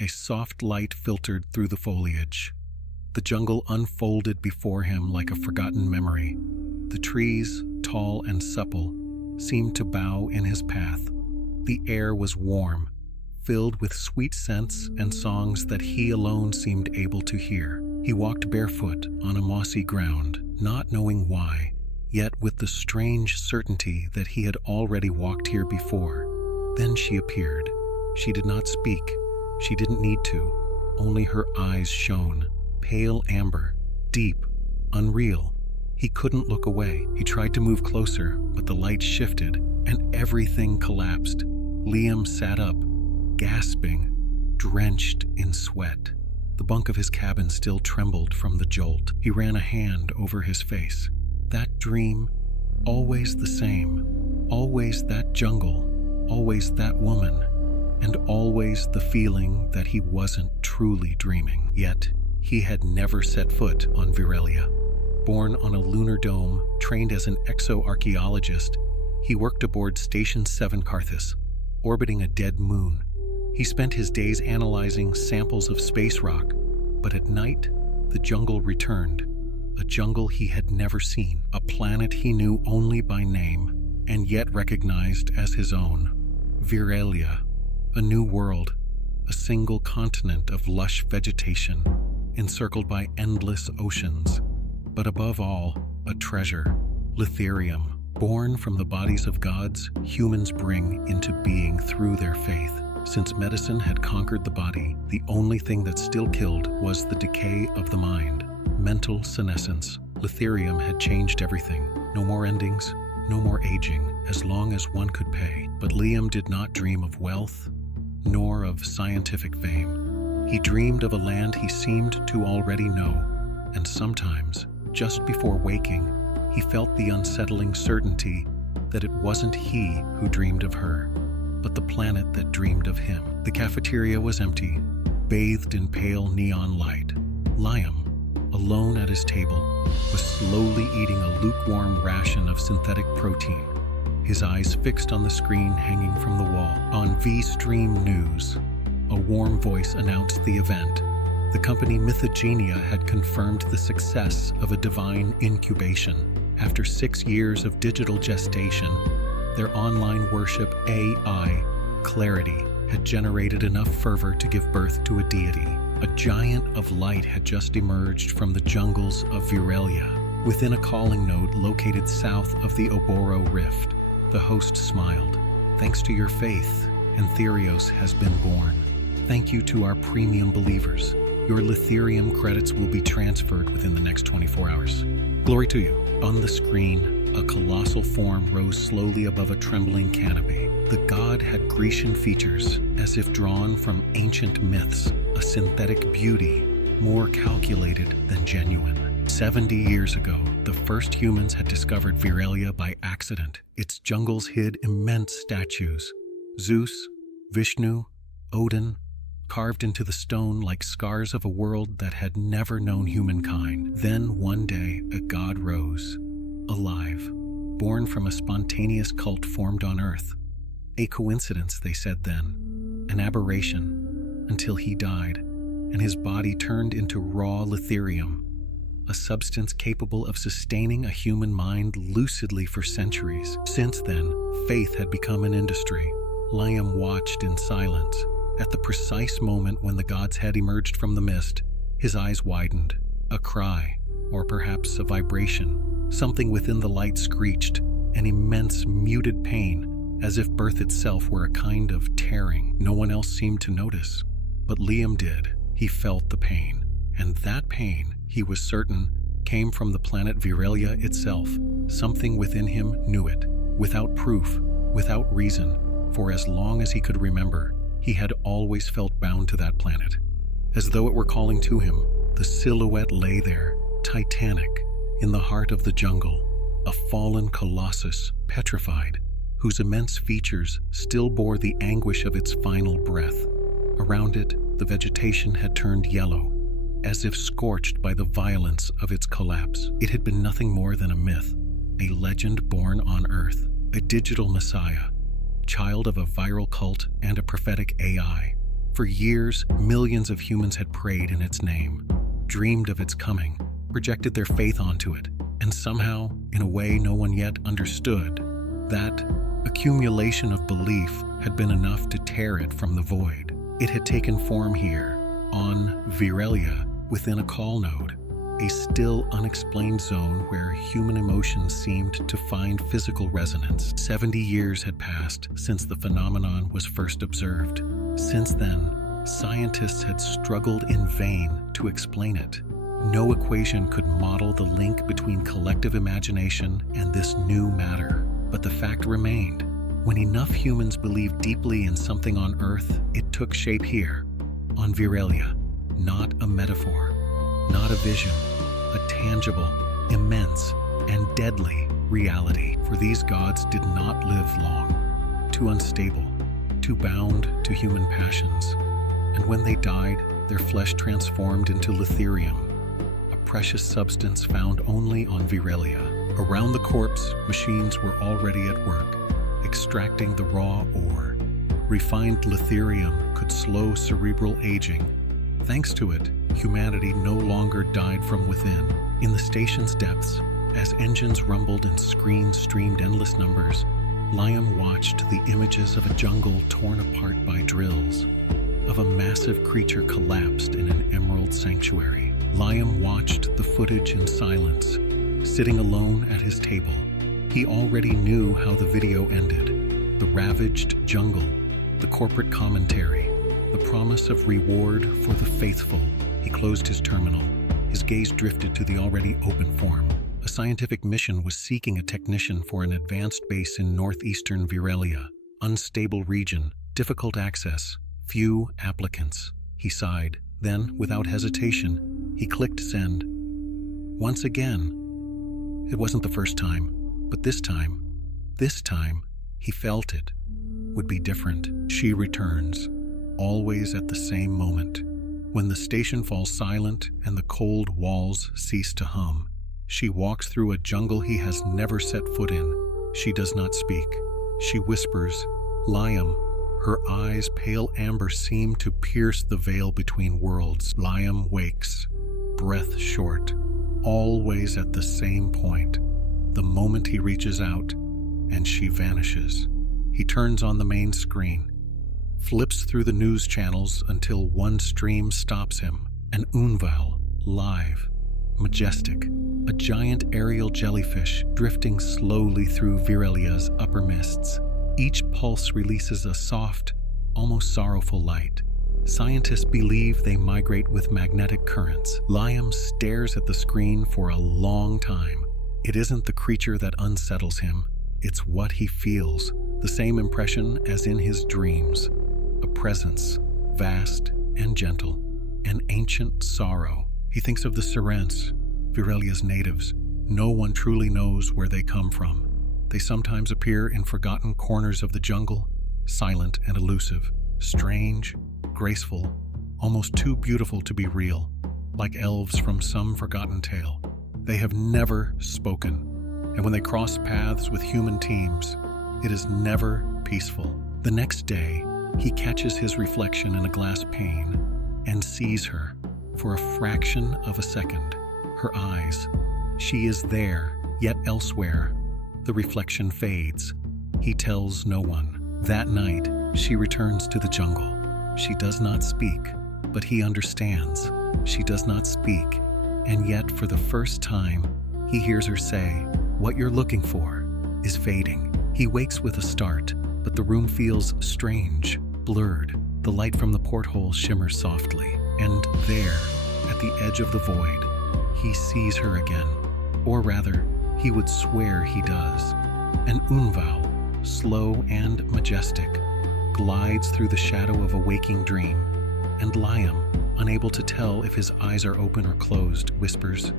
A soft light filtered through the foliage. The jungle unfolded before him like a forgotten memory. The trees, tall and supple, seemed to bow in his path. The air was warm, filled with sweet scents and songs that he alone seemed able to hear. He walked barefoot on a mossy ground, not knowing why, yet with the strange certainty that he had already walked here before. Then she appeared. She did not speak. She didn't need to. Only her eyes shone, pale amber, deep, unreal. He couldn't look away. He tried to move closer, but the light shifted, and everything collapsed. Lyam sat up, gasping, drenched in sweat. The bunk of his cabin still trembled from the jolt. He ran a hand over his face. That dream, always the same. Always that jungle, always that woman, and always the feeling that he wasn't truly dreaming. Yet, he had never set foot on Virelya. Born on a lunar dome, trained as an exo-archaeologist, he worked aboard Station 7 Carthus, orbiting a dead moon. He spent his days analyzing samples of space rock, but at night, the jungle returned. A jungle he had never seen, a planet he knew only by name, and yet recognized as his own. Virelya, a new world, a single continent of lush vegetation, encircled by endless oceans. But above all, a treasure, Lytherium, born from the bodies of gods humans bring into being through their faith. Since medicine had conquered the body, the only thing that still killed was the decay of the mind. Mental senescence. Lytherium had changed everything. No more endings, no more aging, as long as one could pay. But Lyam did not dream of wealth, nor of scientific fame. He dreamed of a land he seemed to already know, and sometimes, just before waking, he felt the unsettling certainty that it wasn't he who dreamed of her, but the planet that dreamed of him. The cafeteria was empty, bathed in pale neon light. Lyam, alone at his table, was slowly eating a lukewarm ration of synthetic protein, his eyes fixed on the screen hanging from the wall. On V-Stream News, a warm voice announced the event. The company Mythogenia had confirmed the success of a divine incubation. After 6 years of digital gestation, their online worship AI, Clarity, had generated enough fervor to give birth to a deity. A giant of light had just emerged from the jungles of Virelya, within a calling node located south of the Oboro Rift. The host smiled. "Thanks to your faith, Antherios has been born. Thank you to our premium believers. Your Lytherium credits will be transferred within the next 24 hours. Glory to you." On the screen, a colossal form rose slowly above a trembling canopy. The god had Grecian features, as if drawn from ancient myths, a synthetic beauty, more calculated than genuine. 70 years ago, the first humans had discovered Virelya by accident. Its jungles hid immense statues. Zeus, Vishnu, Odin, carved into the stone like scars of a world that had never known humankind. Then one day, a god rose, alive, born from a spontaneous cult formed on Earth. A coincidence, they said then, an aberration, until he died, and his body turned into raw Lytherium, a substance capable of sustaining a human mind lucidly for centuries. Since then, faith had become an industry. Lyam watched in silence. At the precise moment when the god's head emerged from the mist, his eyes widened. A cry, or perhaps a vibration, something within the light screeched, an immense muted pain, as if birth itself were a kind of tearing. No one else seemed to notice, but Lyam did. He felt the pain, and that pain, he was certain, came from the planet Virelya itself. Something within him knew it, without proof, without reason, for as long as he could remember, he had always felt bound to that planet. As though it were calling to him, the silhouette lay there, titanic, in the heart of the jungle, a fallen colossus, petrified, whose immense features still bore the anguish of its final breath. Around it, the vegetation had turned yellow, as if scorched by the violence of its collapse. It had been nothing more than a myth, a legend born on Earth, a digital messiah, child of a viral cult and a prophetic AI. For years, millions of humans had prayed in its name, dreamed of its coming, projected their faith onto it, and somehow, in a way no one yet understood, that accumulation of belief had been enough to tear it from the void. It had taken form here, on Virelya, within a call node, a still unexplained zone where human emotions seemed to find physical resonance. 70 years had passed since the phenomenon was first observed. Since then, scientists had struggled in vain to explain it. No equation could model the link between collective imagination and this new matter. But the fact remained. When enough humans believed deeply in something on Earth, it took shape here, on Virelya. Not a metaphor, not a vision, a tangible, immense, and deadly reality. For these gods did not live long, too unstable, too bound to human passions. And when they died, their flesh transformed into Lytherium, a precious substance found only on Virelya. Around the corpse, machines were already at work, extracting the raw ore. Refined Lytherium could slow cerebral aging. Thanks to it, humanity no longer died from within. In the station's depths, as engines rumbled and screens streamed endless numbers, Lyam watched the images of a jungle torn apart by drills, of a massive creature collapsed in an emerald sanctuary. Lyam watched the footage in silence, sitting alone at his table. He already knew how the video ended. The ravaged jungle, the corporate commentary, the promise of reward for the faithful. He closed his terminal. His gaze drifted to the already open form. A scientific mission was seeking a technician for an advanced base in northeastern Virelya. Unstable region, difficult access, few applicants. He sighed. Then, without hesitation, he clicked send. Once again. It wasn't the first time, but this time, he felt it, would be different. She returns, always at the same moment. When the station falls silent and the cold walls cease to hum, she walks through a jungle he has never set foot in. She does not speak. She whispers, Lyam. Her eyes, pale amber, seem to pierce the veil between worlds. Lyam wakes, breath short, always at the same point. The moment he reaches out, and she vanishes. He turns on the main screen, flips through the news channels until one stream stops him. An Unval, live, majestic, a giant aerial jellyfish drifting slowly through Virelya's upper mists. Each pulse releases a soft, almost sorrowful light. Scientists believe they migrate with magnetic currents. Lyam stares at the screen for a long time. It isn't the creature that unsettles him, it's what he feels, the same impression as in his dreams. A presence, vast and gentle, an ancient sorrow. He thinks of the Sirens, Virelya's natives. No one truly knows where they come from. They sometimes appear in forgotten corners of the jungle, silent and elusive, strange, graceful, almost too beautiful to be real, like elves from some forgotten tale. They have never spoken, and when they cross paths with human teams, it is never peaceful. The next day, he catches his reflection in a glass pane and sees her for a fraction of a second. Her eyes. She is there, yet elsewhere. The reflection fades. He tells no one. That night, she returns to the jungle. She does not speak, but he understands. She does not speak, and yet for the first time, he hears her say, "What you're looking for is fading." He wakes with a start, but the room feels strange, blurred. The light from the porthole shimmers softly, and there, at the edge of the void, he sees her again. Or rather, he would swear he does. An Unval, slow and majestic, glides through the shadow of a waking dream, and Lyam, unable to tell if his eyes are open or closed, whispers,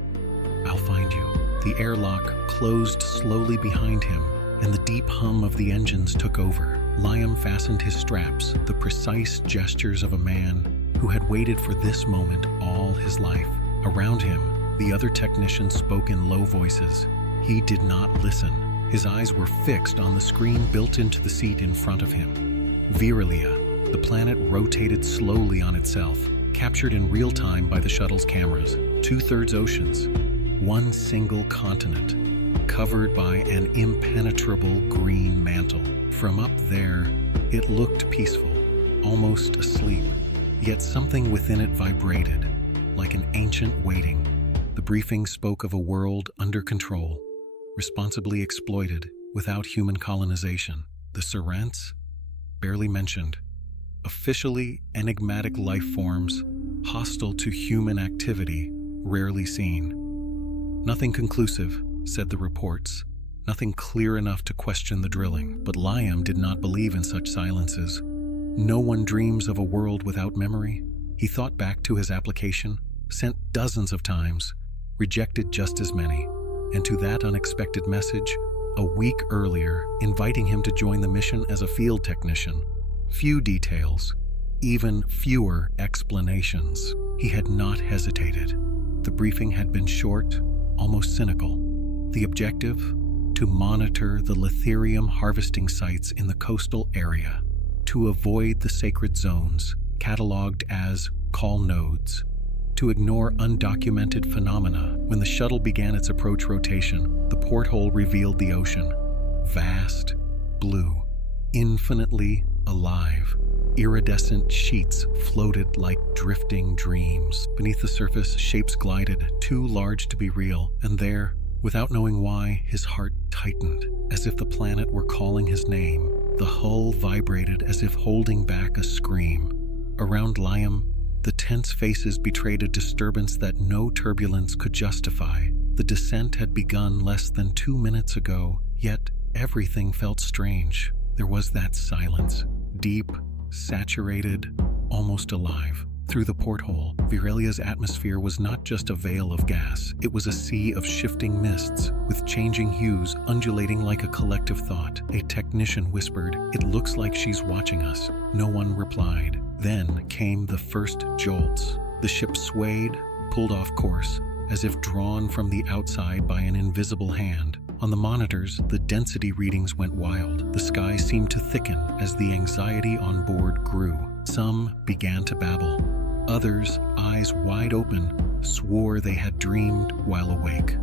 "I'll find you." The airlock closed slowly behind him, and the deep hum of the engines took over. Lyam fastened his straps, the precise gestures of a man who had waited for this moment all his life. Around him, the other technicians spoke in low voices. He did not listen. His eyes were fixed on the screen built into the seat in front of him. Virelya, The planet rotated slowly on itself, captured in real time by the shuttle's cameras. 2/3 oceans, one single continent, covered by an impenetrable green mantle. From up there, it looked peaceful, almost asleep, yet something within it vibrated, like an ancient waiting. The briefing spoke of a world under control, responsibly exploited without human colonization. The Serents? Barely mentioned. Officially enigmatic life forms, hostile to human activity, rarely seen. Nothing conclusive, said the reports. Nothing clear enough to question the drilling. But Lyam did not believe in such silences. No one dreams of a world without memory. He thought back to his application, sent dozens of times, rejected just as many, and to that unexpected message, a week earlier, inviting him to join the mission as a field technician. Few details, even fewer explanations. He had not hesitated. The briefing had been short, almost cynical. The objective? To monitor the lithium harvesting sites in the coastal area, to avoid the sacred zones, catalogued as call nodes, to ignore undocumented phenomena. When the shuttle began its approach rotation, the porthole revealed the ocean. Vast, blue, infinitely alive. Iridescent sheets floated like drifting dreams. Beneath the surface, shapes glided, too large to be real, and there, without knowing why, his heart tightened, as if the planet were calling his name. The hull vibrated as if holding back a scream. Around Lyam, the tense faces betrayed a disturbance that no turbulence could justify. The descent had begun less than 2 minutes ago, yet everything felt strange. There was that silence, deep, saturated, almost alive. Through the porthole, Virelya's atmosphere was not just a veil of gas, it was a sea of shifting mists, with changing hues undulating like a collective thought. A technician whispered, "It looks like she's watching us." No one replied. Then came the first jolts. The ship swayed, pulled off course, as if drawn from the outside by an invisible hand. On the monitors, the density readings went wild. The sky seemed to thicken as the anxiety on board grew. Some began to babble. Others, eyes wide open, swore they had dreamed while awake.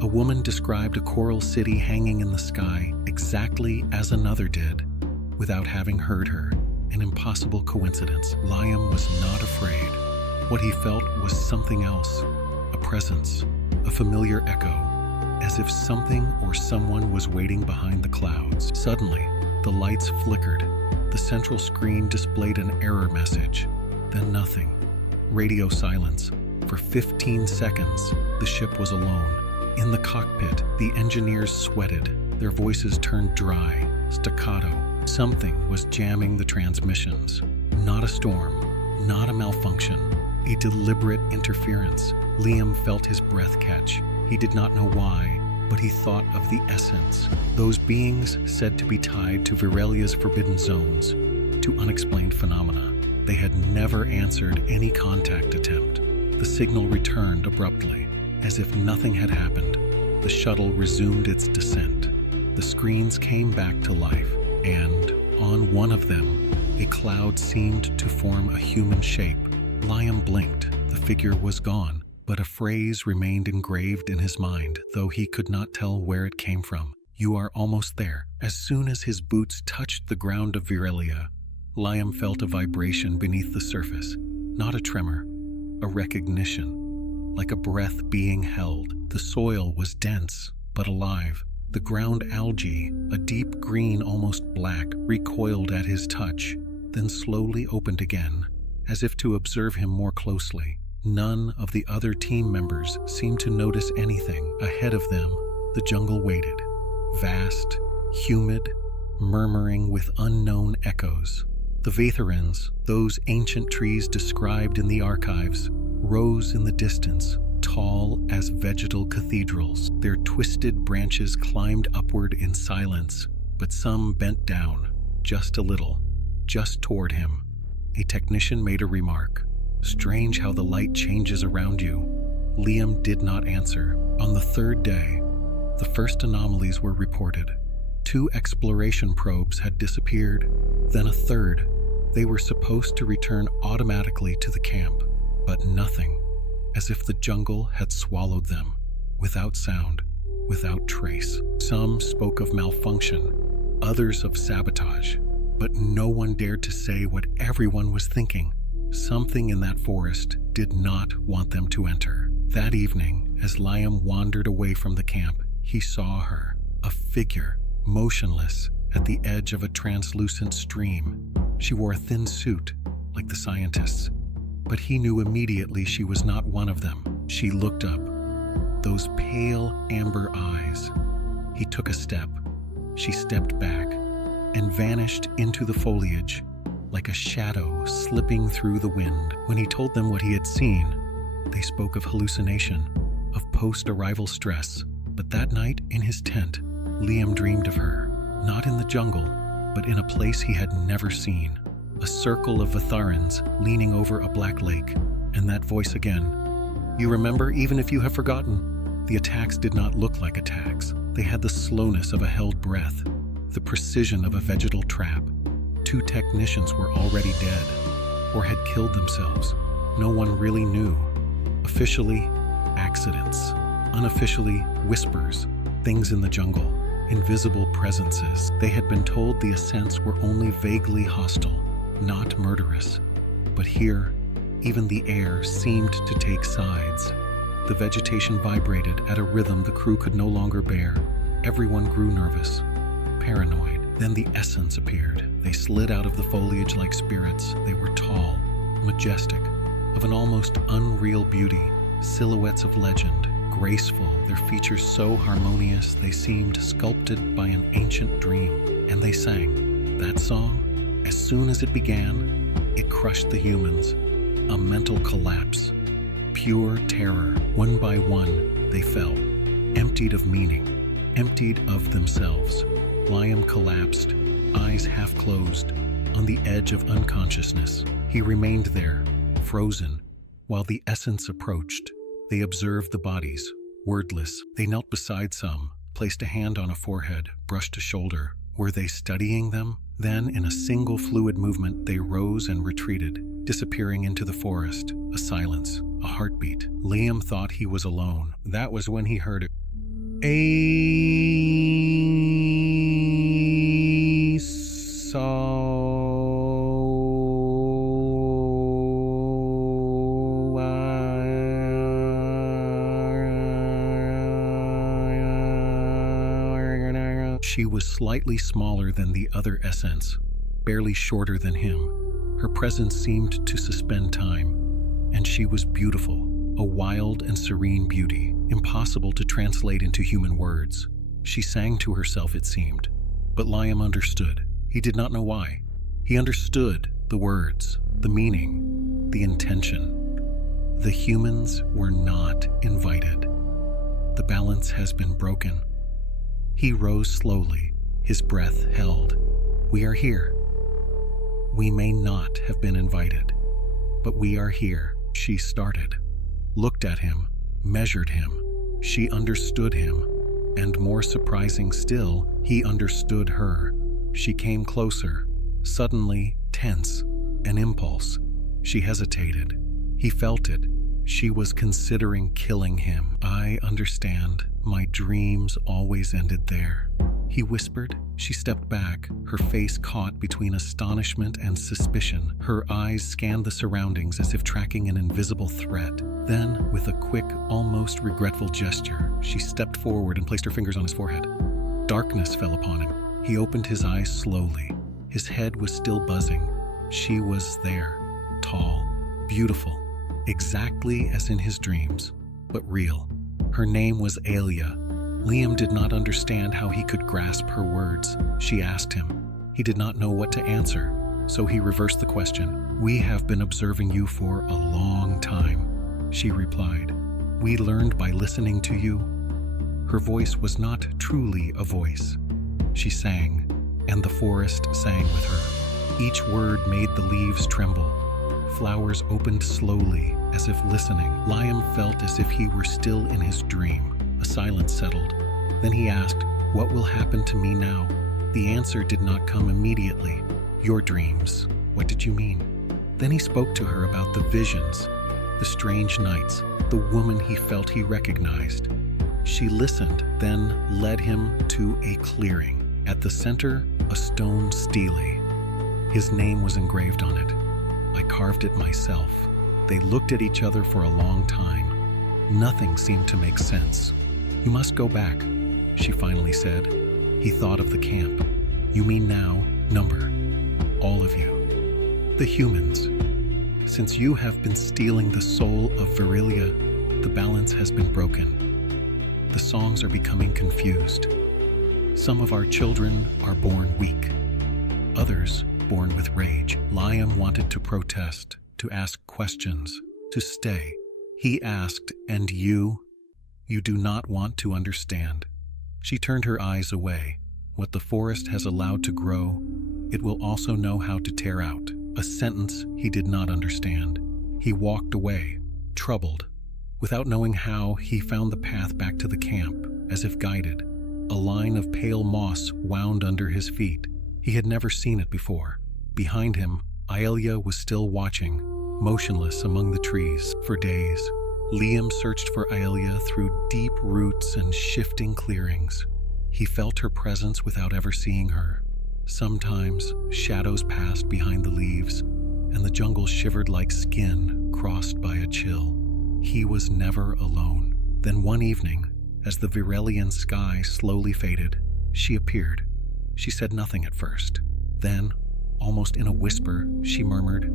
A woman described a coral city hanging in the sky exactly as another did, without having heard her. An impossible coincidence. Lyam was not afraid. What he felt was something else. A presence, a familiar echo, as if something or someone was waiting behind the clouds. Suddenly, the lights flickered. The central screen displayed an error message. Then nothing. Radio silence. For 15 seconds, the ship was alone. In the cockpit, the engineers sweated. Their voices turned dry, staccato. Something was jamming the transmissions. Not a storm, not a malfunction, a deliberate interference. Lyam felt his breath catch. He did not know why, but he thought of the Essence, those beings said to be tied to Virelya's forbidden zones, to unexplained phenomena. They had never answered any contact attempt. The signal returned abruptly, as if nothing had happened. The shuttle resumed its descent. The screens came back to life, and on one of them, a cloud seemed to form a human shape. Lyam blinked. The figure was gone, but a phrase remained engraved in his mind, though he could not tell where it came from. "You are almost there." As soon as his boots touched the ground of Virelya, Lyam felt a vibration beneath the surface. Not a tremor, a recognition, like a breath being held. The soil was dense, but alive. The ground algae, a deep green, almost black, recoiled at his touch, then slowly opened again, as if to observe him more closely. None of the other team members seemed to notice anything. Ahead of them, the jungle waited, vast, humid, murmuring with unknown echoes. The Vetherans, those ancient trees described in the archives, rose in the distance, tall as vegetal cathedrals. Their twisted branches climbed upward in silence, but some bent down, just a little, just toward him. A technician made a remark. "Strange how the light changes around you." Lyam did not answer. On the third day, the first anomalies were reported. 2 exploration probes had disappeared, then a third, They were supposed to return automatically to the camp, but nothing, as if the jungle had swallowed them, without sound, without trace. Some spoke of malfunction, others of sabotage, but no one dared to say what everyone was thinking. Something in that forest did not want them to enter. That evening, as Lyam wandered away from the camp, he saw her, a figure, motionless, at the edge of a translucent stream. She wore a thin suit, like the scientists, but he knew immediately she was not one of them. She looked up, those pale amber eyes. He took a step. She stepped back and vanished into the foliage, like a shadow slipping through the wind. When he told them what he had seen, they spoke of hallucination, of post-arrival stress. But that night, in his tent, Lyam dreamed of her, not in the jungle, but in a place he had never seen. A circle of Vitharans leaning over a black lake, and that voice again. You remember, even if you have forgotten. The attacks did not look like attacks. They had the slowness of a held breath, the precision of a vegetal trap. 2 technicians were already dead, or had killed themselves. No one really knew. Officially, accidents. Unofficially, whispers, things in the jungle, invisible presences. They had been told the Essents were only vaguely hostile, not murderous. But here, even the air seemed to take sides. The vegetation vibrated at a rhythm the crew could no longer bear. Everyone grew nervous, paranoid. Then the Essents appeared. They slid out of the foliage like spirits. They were tall, majestic, of an almost unreal beauty, silhouettes of legend, graceful, their features so harmonious they seemed sculpted by an ancient dream. And they sang. That song, as soon as it began, it crushed the humans. A mental collapse. Pure terror. One by one, they fell, emptied of meaning, emptied of themselves. Lyam collapsed, eyes half closed, on the edge of unconsciousness. He remained there, frozen, while the Essents approached. They observed the bodies, wordless. They knelt beside some, placed a hand on a forehead, brushed a shoulder. Were they studying them? Then, in a single fluid movement, they rose and retreated, disappearing into the forest. A silence, a heartbeat. Lyam thought he was alone. That was when he heard it. She was slightly smaller than the other Essents, barely shorter than him. Her presence seemed to suspend time, and she was beautiful, a wild and serene beauty, impossible to translate into human words. She sang to herself, it seemed. But Lyam understood. He did not know why. He understood the words, the meaning, the intention. The humans were not invited. The balance has been broken. He rose slowly, his breath held. We are here. We may not have been invited, but we are here. She started, looked at him, measured him. She understood him, and more surprising still, he understood her. She came closer, suddenly tense, an impulse. She hesitated. He felt it. She was considering killing him. I understand. My dreams always ended there. He whispered. She stepped back, her face caught between astonishment and suspicion. Her eyes scanned the surroundings as if tracking an invisible threat. Then, with a quick, almost regretful gesture, she stepped forward and placed her fingers on his forehead. Darkness fell upon him. He opened his eyes slowly. His head was still buzzing. She was there, tall, beautiful, exactly as in his dreams, but real. Her name was Aelya. Lyam did not understand how he could grasp her words. She asked him. He did not know what to answer, so he reversed the question. We have been observing you for a long time, she replied. We learned by listening to you. Her voice was not truly a voice. She sang, and the forest sang with her. Each word made the leaves tremble. Flowers opened slowly, as if listening. Lyam felt as if he were still in his dream. A silence settled. Then he asked, "What will happen to me now?" The answer did not come immediately. Your dreams, What did you mean? Then he spoke to her about the visions, the strange nights, the woman he felt he recognized. She listened, then led him to a clearing. At the center, a stone stele. His name was engraved on it. I carved it myself. They looked at each other for a long time. Nothing seemed to make sense. You must go back, she finally said. He thought of the camp. You mean now, number, all of you. The humans. Since you have been stealing the soul of Virelya, the balance has been broken. The songs are becoming confused. Some of our children are born weak. Others born with rage. Lyam wanted to protest, to ask questions, to stay. He asked, and you do not want to understand. She turned her eyes away. What the forest has allowed to grow, it will also know how to tear out. A sentence he did not understand. He walked away, troubled. Without knowing how, he found the path back to the camp, as if guided. A line of pale moss wound under his feet. He had never seen it before. Behind him, Aelya was still watching, motionless among the trees. For days, Lyam searched for Aelya through deep roots and shifting clearings. He felt her presence without ever seeing her. Sometimes, shadows passed behind the leaves, and the jungle shivered like skin crossed by a chill. He was never alone. Then one evening, as the Virelyan sky slowly faded, she appeared. She said nothing at first. Then, almost in a whisper, she murmured,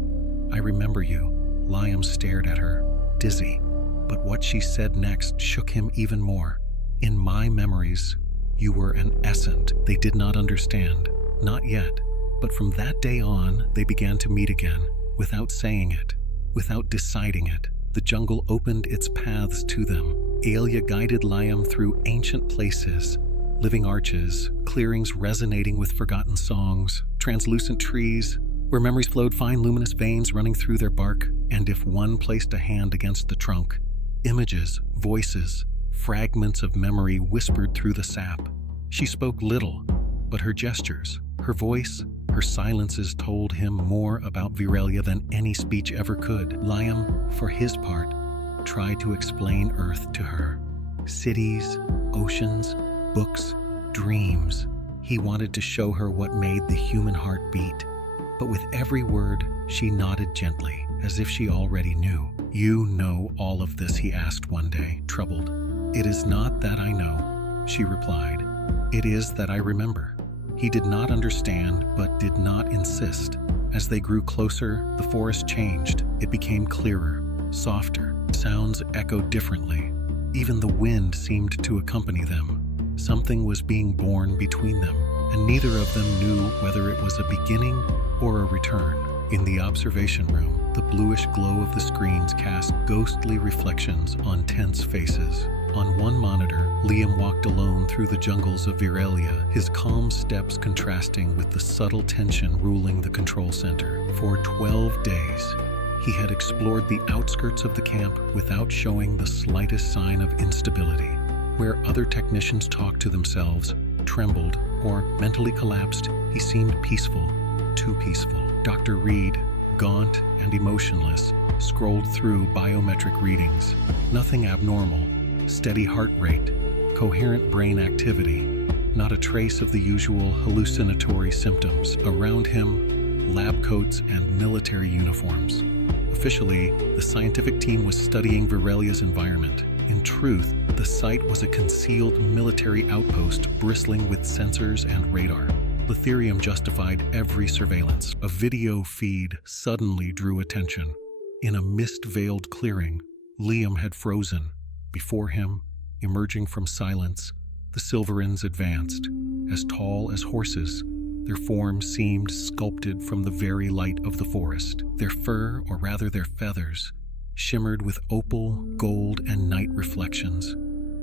"I remember you." Lyam stared at her, dizzy. But what she said next shook him even more. "In my memories, you were an Essent." They did not understand. Not yet. But from that day on, they began to meet again, without saying it, without deciding it. The jungle opened its paths to them. Aelya guided Lyam through ancient places, living arches, clearings resonating with forgotten songs, translucent trees, where memories flowed, fine luminous veins running through their bark, and if one placed a hand against the trunk, images, voices, fragments of memory whispered through the sap. She spoke little, but her gestures, her voice, her silences told him more about Virelya than any speech ever could. Lyam, for his part, tried to explain Earth to her. Cities, oceans, books, dreams. He wanted to show her what made the human heart beat. But with every word, she nodded gently, as if she already knew. "You know all of this?" he asked one day, troubled. "It is not that I know," she replied. "It is that I remember." He did not understand, but did not insist. As they grew closer, the forest changed. It became clearer, softer. Sounds echoed differently. Even the wind seemed to accompany them. Something was being born between them, and neither of them knew whether it was a beginning or a return. In the observation room, the bluish glow of the screens cast ghostly reflections on tense faces. On one monitor, Lyam walked alone through the jungles of Virelya, his calm steps contrasting with the subtle tension ruling the control center. For 12 days, he had explored the outskirts of the camp without showing the slightest sign of instability. Where other technicians talked to themselves, trembled, or mentally collapsed, he seemed peaceful, too peaceful. Dr. Reed, gaunt and emotionless, scrolled through biometric readings. Nothing abnormal. Steady heart rate, coherent brain activity, not a trace of the usual hallucinatory symptoms. Around him, lab coats and military uniforms. Officially, the scientific team was studying Virelya's environment. In truth, the site was a concealed military outpost bristling with sensors and radar. Lytherium justified every surveillance. A video feed suddenly drew attention. In a mist-veiled clearing, Lyam had frozen. Before him, emerging from silence, the Silverins advanced, as tall as horses. Their forms seemed sculpted from the very light of the forest. Their fur, or rather their feathers, shimmered with opal, gold, and night reflections.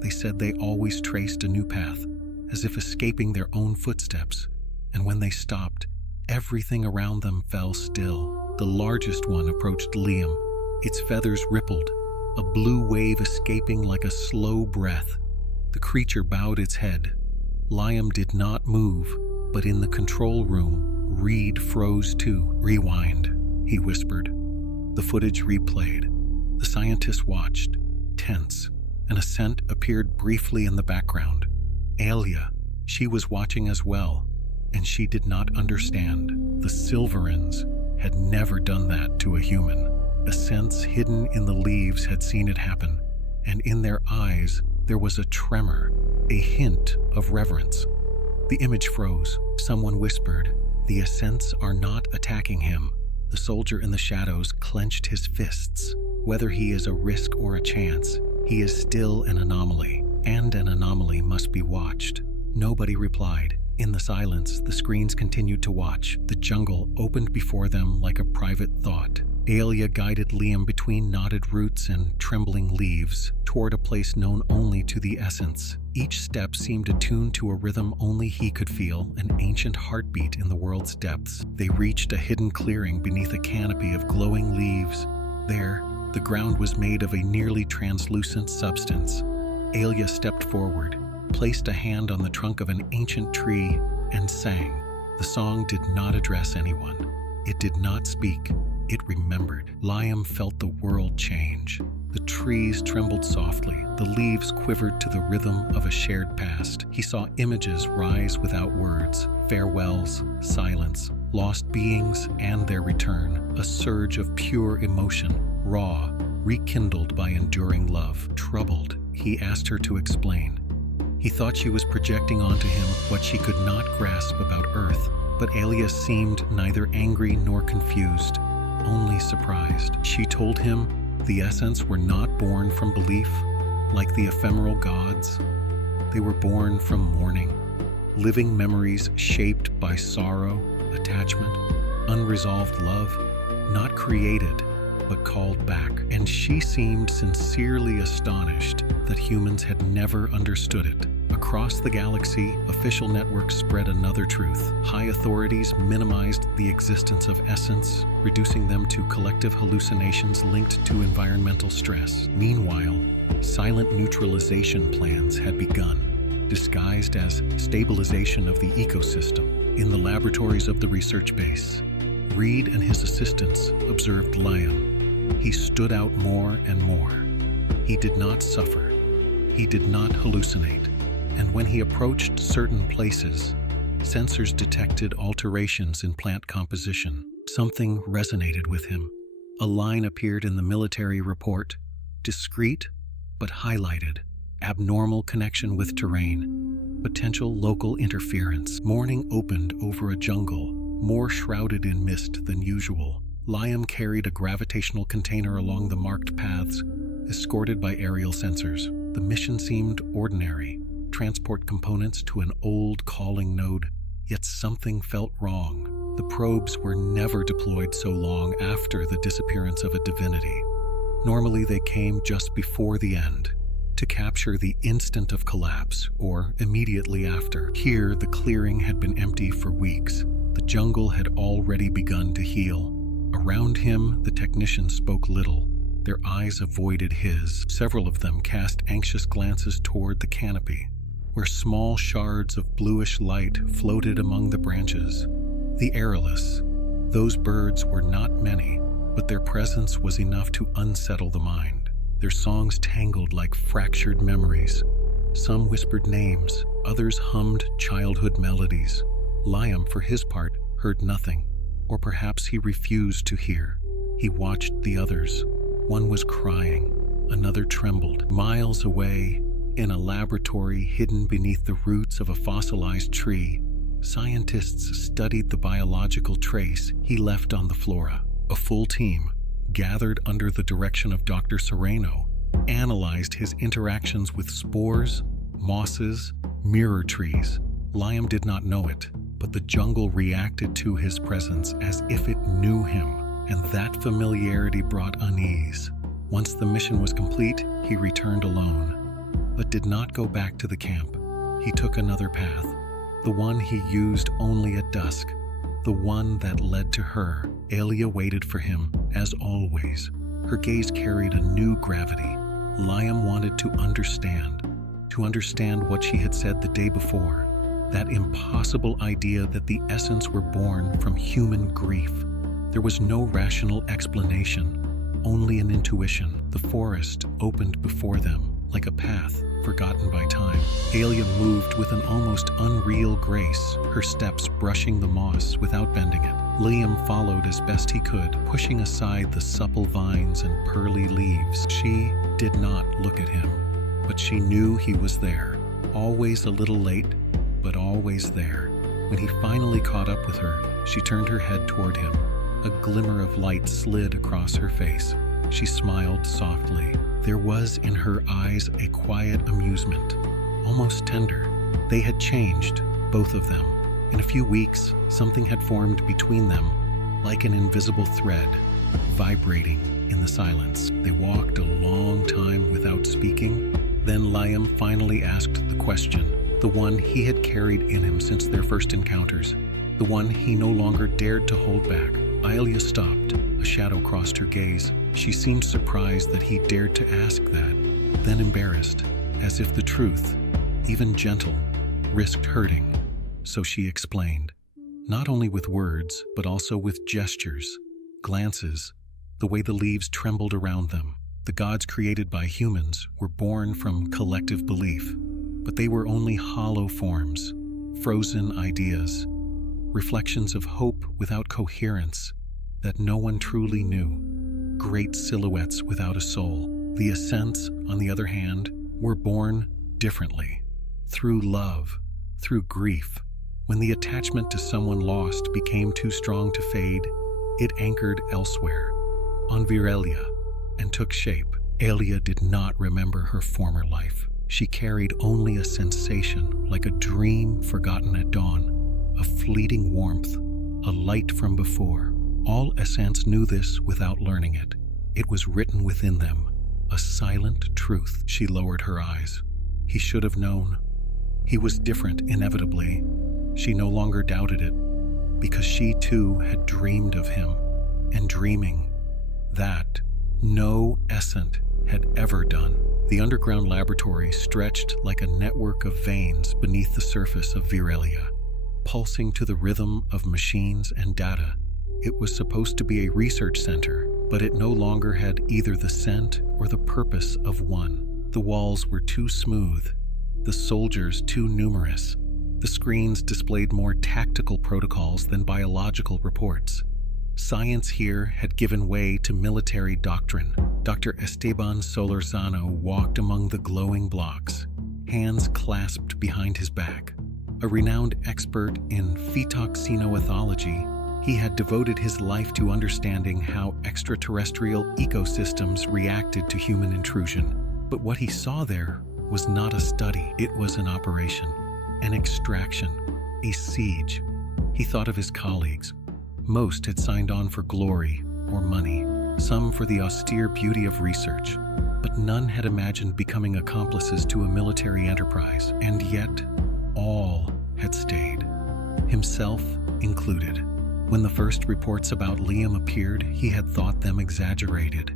They said they always traced a new path, as if escaping their own footsteps. And when they stopped, everything around them fell still. The largest one approached Lyam. Its feathers rippled, a blue wave escaping like a slow breath. The creature bowed its head. Lyam did not move, but in the control room, Reed froze too. "Rewind," he whispered. The footage replayed. The scientists watched, tense. An Essent appeared briefly in the background. Aelya, she was watching as well, and she did not understand. The Silverins had never done that to a human. Essents hidden in the leaves had seen it happen, and in their eyes there was a tremor, a hint of reverence. The image froze. Someone whispered, "The Essents are not attacking him." The soldier in the shadows clenched his fists. Whether he is a risk or a chance, he is still an anomaly, and an anomaly must be watched. Nobody replied. In the silence, the screens continued to watch. The jungle opened before them like a private thought. Aelya guided Lyam between knotted roots and trembling leaves, toward a place known only to the Essence. Each step seemed attuned to a rhythm only he could feel, an ancient heartbeat in the world's depths. They reached a hidden clearing beneath a canopy of glowing leaves. There, the ground was made of a nearly translucent substance. Aelya stepped forward, placed a hand on the trunk of an ancient tree, and sang. The song did not address anyone. It did not speak. It remembered. Lyam felt the world change. The trees trembled softly. The leaves quivered to the rhythm of a shared past. He saw images rise without words. Farewells, silence, lost beings and their return. A surge of pure emotion, raw, rekindled by enduring love. Troubled, he asked her to explain. He thought she was projecting onto him what she could not grasp about Earth, but Aelya seemed neither angry nor confused, only surprised. She told him the Essents were not born from belief, like the ephemeral gods. They were born from mourning, living memories shaped by sorrow, attachment, unresolved love, not created, but called back. And she seemed sincerely astonished that humans had never understood it. Across the galaxy, official networks spread another truth. High authorities minimized the existence of Essence, reducing them to collective hallucinations linked to environmental stress. Meanwhile, silent neutralization plans had begun, disguised as stabilization of the ecosystem. In the laboratories of the research base, Reed and his assistants observed Lyam. He stood out more and more. He did not suffer. He did not hallucinate. And when he approached certain places, sensors detected alterations in plant composition. Something resonated with him. A line appeared in the military report, discreet but highlighted. Abnormal connection with terrain. Potential local interference. Morning opened over a jungle, more shrouded in mist than usual. Lyam carried a gravitational container along the marked paths, escorted by aerial sensors. The mission seemed ordinary. Transport components to an old calling node, yet something felt wrong. The probes were never deployed so long after the disappearance of a divinity. Normally they came just before the end, to capture the instant of collapse, or immediately after. Here, the clearing had been empty for weeks. The jungle had already begun to heal. Around him, the technicians spoke little. Their eyes avoided his. Several of them cast anxious glances toward the canopy, where small shards of bluish light floated among the branches. The airless. Those birds were not many, but their presence was enough to unsettle the mind. Their songs tangled like fractured memories. Some whispered names, others hummed childhood melodies. Lyam, for his part, heard nothing, or perhaps he refused to hear. He watched the others. One was crying, another trembled. Miles away, in a laboratory hidden beneath the roots of a fossilized tree, scientists studied the biological trace he left on the flora. A full team, gathered under the direction of Dr. Sereno, analyzed his interactions with spores, mosses, mirror trees. Lyam did not know it, but the jungle reacted to his presence as if it knew him, and that familiarity brought unease. Once the mission was complete, he returned alone, but did not go back to the camp. He took another path, the one he used only at dusk, the one that led to her. Aelya waited for him, as always. Her gaze carried a new gravity. Lyam wanted to understand what she had said the day before. that impossible idea that the Essents were born from human grief. There was no rational explanation, only an intuition. The forest opened before them like a path forgotten by time. Aelya moved with an almost unreal grace, her steps brushing the moss without bending it. Lyam followed as best he could, pushing aside the supple vines and pearly leaves. She did not look at him, but she knew he was there, always a little late, but always there. When he finally caught up with her, she turned her head toward him. A glimmer of light slid across her face. She smiled softly. There was in her eyes a quiet amusement, almost tender. They had changed, both of them. In a few weeks, something had formed between them, like an invisible thread, vibrating in the silence. They walked a long time without speaking. Then Lyam finally asked the question, the one he had carried in him since their first encounters, the one he no longer dared to hold back. Aelya stopped. A shadow crossed her gaze. She seemed surprised that he dared to ask that, then embarrassed, as if the truth, even gentle, risked hurting. So she explained, not only with words, but also with gestures, glances, the way the leaves trembled around them. The gods created by humans were born from collective belief, but they were only hollow forms, frozen ideas, reflections of hope without coherence that no one truly knew, great silhouettes without a soul. The Essents, on the other hand, were born differently, through love, through grief. When the attachment to someone lost became too strong to fade, it anchored elsewhere, on Virelya, and took shape. Aelya did not remember her former life. She carried only a sensation, like a dream forgotten at dawn, a fleeting warmth, a light from before. All Essents knew this without learning it. It was written within them, a silent truth. She lowered her eyes. He should have known. He was different, inevitably. She no longer doubted it, because she too had dreamed of him, and dreaming, that no Essent had ever done. The underground laboratory stretched like a network of veins beneath the surface of Virelya, pulsing to the rhythm of machines and data. It was supposed to be a research center, but it no longer had either the scent or the purpose of one. The walls were too smooth, the soldiers too numerous. The screens displayed more tactical protocols than biological reports. Science here had given way to military doctrine. Dr. Esteban Solorzano walked among the glowing blocks, hands clasped behind his back. A renowned expert in phytoxenoethology, he had devoted his life to understanding how extraterrestrial ecosystems reacted to human intrusion. But what he saw there was not a study. It was an operation, an extraction, a siege. He thought of his colleagues. Most had signed on for glory or money, some for the austere beauty of research, but none had imagined becoming accomplices to a military enterprise, and yet all had stayed, himself included. When the first reports about Lyam appeared, he had thought them exaggerated.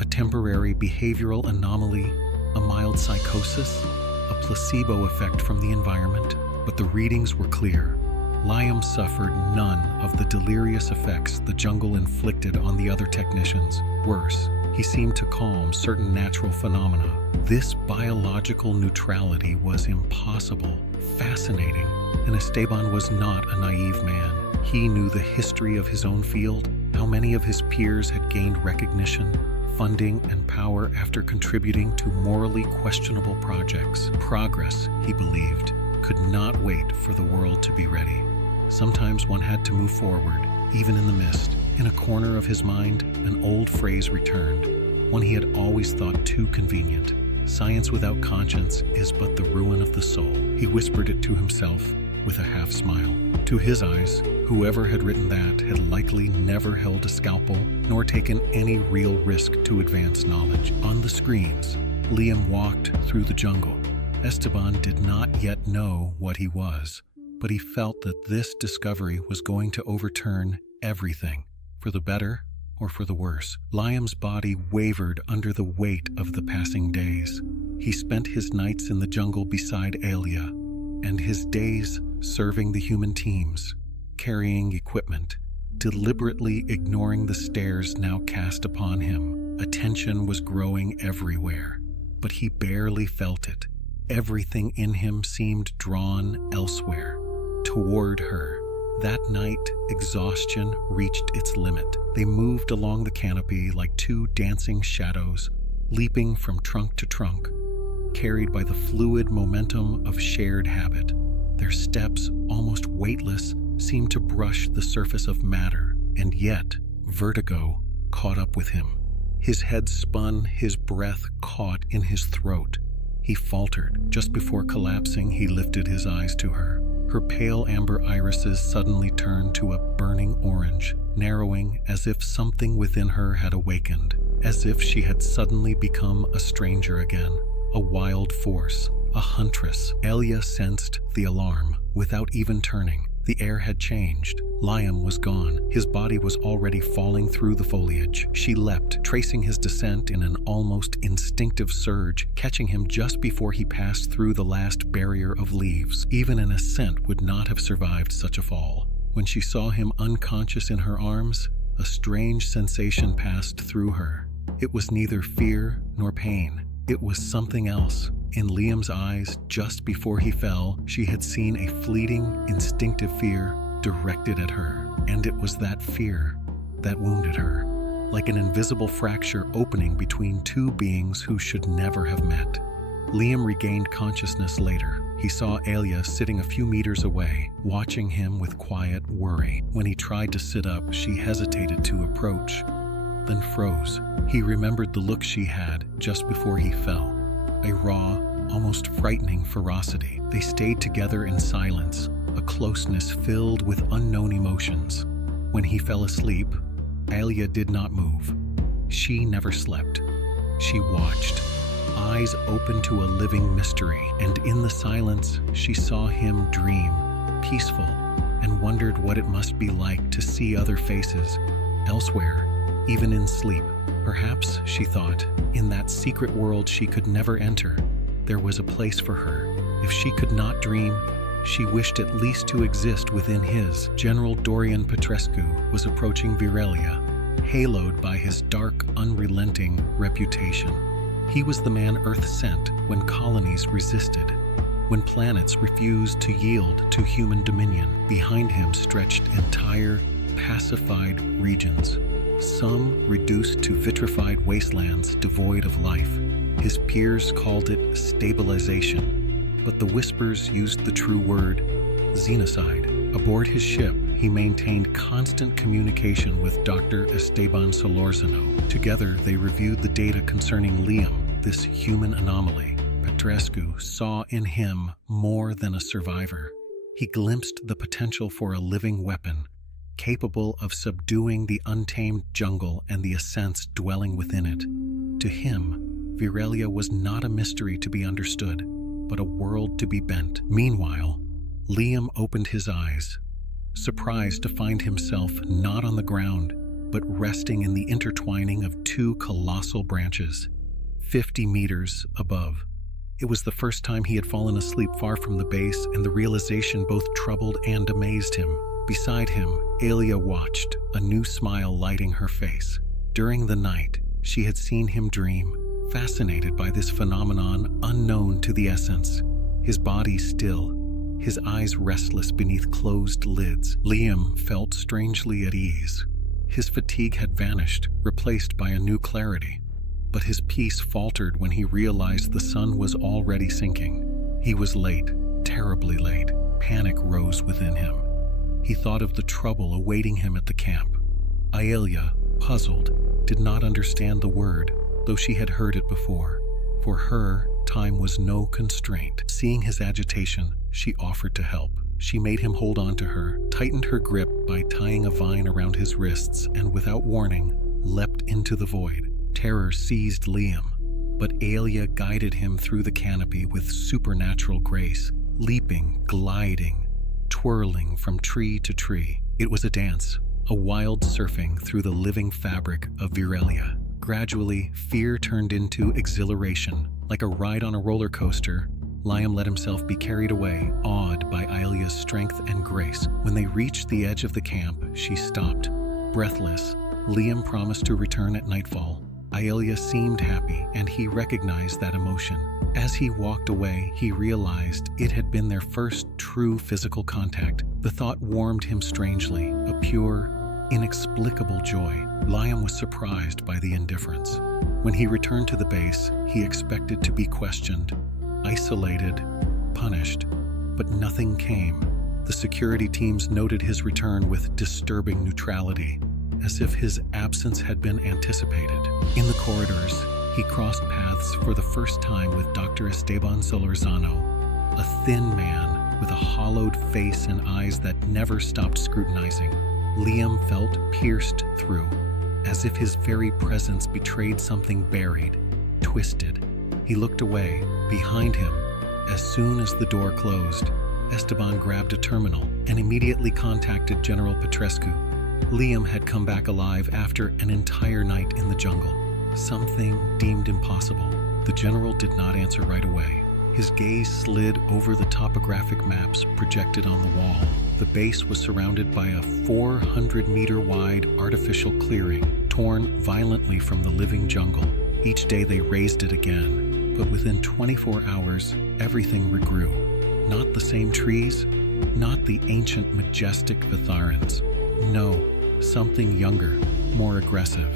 A temporary behavioral anomaly, a mild psychosis, a placebo effect from the environment. But the readings were clear. Lyam suffered none of the delirious effects the jungle inflicted on the other technicians. Worse, he seemed to calm certain natural phenomena. This biological neutrality was impossible, fascinating, and Esteban was not a naive man. He knew the history of his own field, how many of his peers had gained recognition, funding, and power after contributing to morally questionable projects. Progress, he believed, could not wait for the world to be ready. Sometimes one had to move forward, even in the mist. In a corner of his mind, an old phrase returned, one he had always thought too convenient. Science without conscience is but the ruin of the soul. He whispered it to himself with a half smile. To his eyes, whoever had written that had likely never held a scalpel nor taken any real risk to advance knowledge. On the screens, Lyam walked through the jungle. Esteban did not yet know what he was, but he felt that this discovery was going to overturn everything, for the better or for the worse. Lyam's body wavered under the weight of the passing days. He spent his nights in the jungle beside Aelya, and his days serving the human teams, carrying equipment, deliberately ignoring the stares now cast upon him. Attention was growing everywhere, but he barely felt it. Everything in him seemed drawn elsewhere, toward her. That night, exhaustion reached its limit. They moved along the canopy like two dancing shadows, leaping from trunk to trunk, carried by the fluid momentum of shared habit. Their steps, almost weightless, seemed to brush the surface of matter, and yet vertigo caught up with him. His head spun, his breath caught in his throat. He faltered. Just before collapsing, he lifted his eyes to her. Her pale amber irises suddenly turned to a burning orange, narrowing as if something within her had awakened, as if she had suddenly become a stranger again, a wild force, a huntress. Aelya sensed the alarm without even turning. The air had changed. Lyam was gone. His body was already falling through the foliage. She leapt, tracing his descent in an almost instinctive surge, catching him just before he passed through the last barrier of leaves. Even an Essent would not have survived such a fall. When she saw him unconscious in her arms, a strange sensation passed through her. It was neither fear nor pain. It was something else. In Liam's eyes, just before he fell, she had seen a fleeting, instinctive fear directed at her, and it was that fear that wounded her, like an invisible fracture opening between two beings who should never have met. Lyam regained consciousness later. He saw Aelya sitting a few meters away, watching him with quiet worry. When he tried to sit up, she hesitated to approach, then froze. He remembered the look she had just before he fell. A raw, almost frightening ferocity. They stayed together in silence, a closeness filled with unknown emotions. When he fell asleep, Aelya did not move. She never slept. She watched, eyes open to a living mystery, and in the silence, she saw him dream, peaceful, and wondered what it must be like to see other faces, elsewhere, even in sleep. Perhaps, she thought, in that secret world she could never enter, there was a place for her. If she could not dream, she wished at least to exist within his. General Dorian Petrescu was approaching Virelya, haloed by his dark, unrelenting reputation. He was the man Earth sent when colonies resisted, when planets refused to yield to human dominion. Behind him stretched entire, pacified regions, some reduced to vitrified wastelands devoid of life. His peers called it stabilization, but the whispers used the true word, xenocide. Aboard his ship, he maintained constant communication with Dr. Esteban Solorzano. Together, they reviewed the data concerning Lyam, this human anomaly. Petrescu saw in him more than a survivor. He glimpsed the potential for a living weapon, capable of subduing the untamed jungle and the Essents dwelling within it. To him, Virelya was not a mystery to be understood, but a world to be bent. Meanwhile, Lyam opened his eyes, surprised to find himself not on the ground, but resting in the intertwining of two colossal branches, 50 meters above. It was the first time he had fallen asleep far from the base, and the realization both troubled and amazed him. Beside him, Aelya watched, a new smile lighting her face. During the night, she had seen him dream, fascinated by this phenomenon unknown to the Essence. His body still, his eyes restless beneath closed lids. Lyam felt strangely at ease. His fatigue had vanished, replaced by a new clarity. But his peace faltered when he realized the sun was already sinking. He was late, terribly late. Panic rose within him. He thought of the trouble awaiting him at the camp. Aelya, puzzled, did not understand the word, though she had heard it before. For her, time was no constraint. Seeing his agitation, she offered to help. She made him hold on to her, tightened her grip by tying a vine around his wrists, and without warning, leapt into the void. Terror seized Lyam, but Aelya guided him through the canopy with supernatural grace, leaping, gliding, twirling from tree to tree. It was a dance, a wild surfing through the living fabric of Virelya. Gradually, fear turned into exhilaration. Like a ride on a roller coaster, Lyam let himself be carried away, awed by Aelya's strength and grace. When they reached the edge of the camp, she stopped. Breathless, Lyam promised to return at nightfall. Aelya seemed happy, and he recognized that emotion. As he walked away, he realized it had been their first true physical contact. The thought warmed him strangely, a pure, inexplicable joy. Lyam was surprised by the indifference. When he returned to the base, he expected to be questioned, isolated, punished, but nothing came. The security teams noted his return with disturbing neutrality, as if his absence had been anticipated. In the corridors, he crossed paths for the first time with Dr. Esteban Solorzano, a thin man with a hollowed face and eyes that never stopped scrutinizing. Lyam felt pierced through, as if his very presence betrayed something buried, twisted. He looked away, behind him. As soon as the door closed, Esteban grabbed a terminal and immediately contacted General Petrescu. Lyam had come back alive after an entire night in the jungle, something deemed impossible. The general did not answer right away. His gaze slid over the topographic maps projected on the wall. The base was surrounded by a 400-meter-wide artificial clearing, torn violently from the living jungle. Each day they raised it again, but within 24 hours, everything regrew. Not the same trees, not the ancient majestic Vitharans. No, something younger, more aggressive,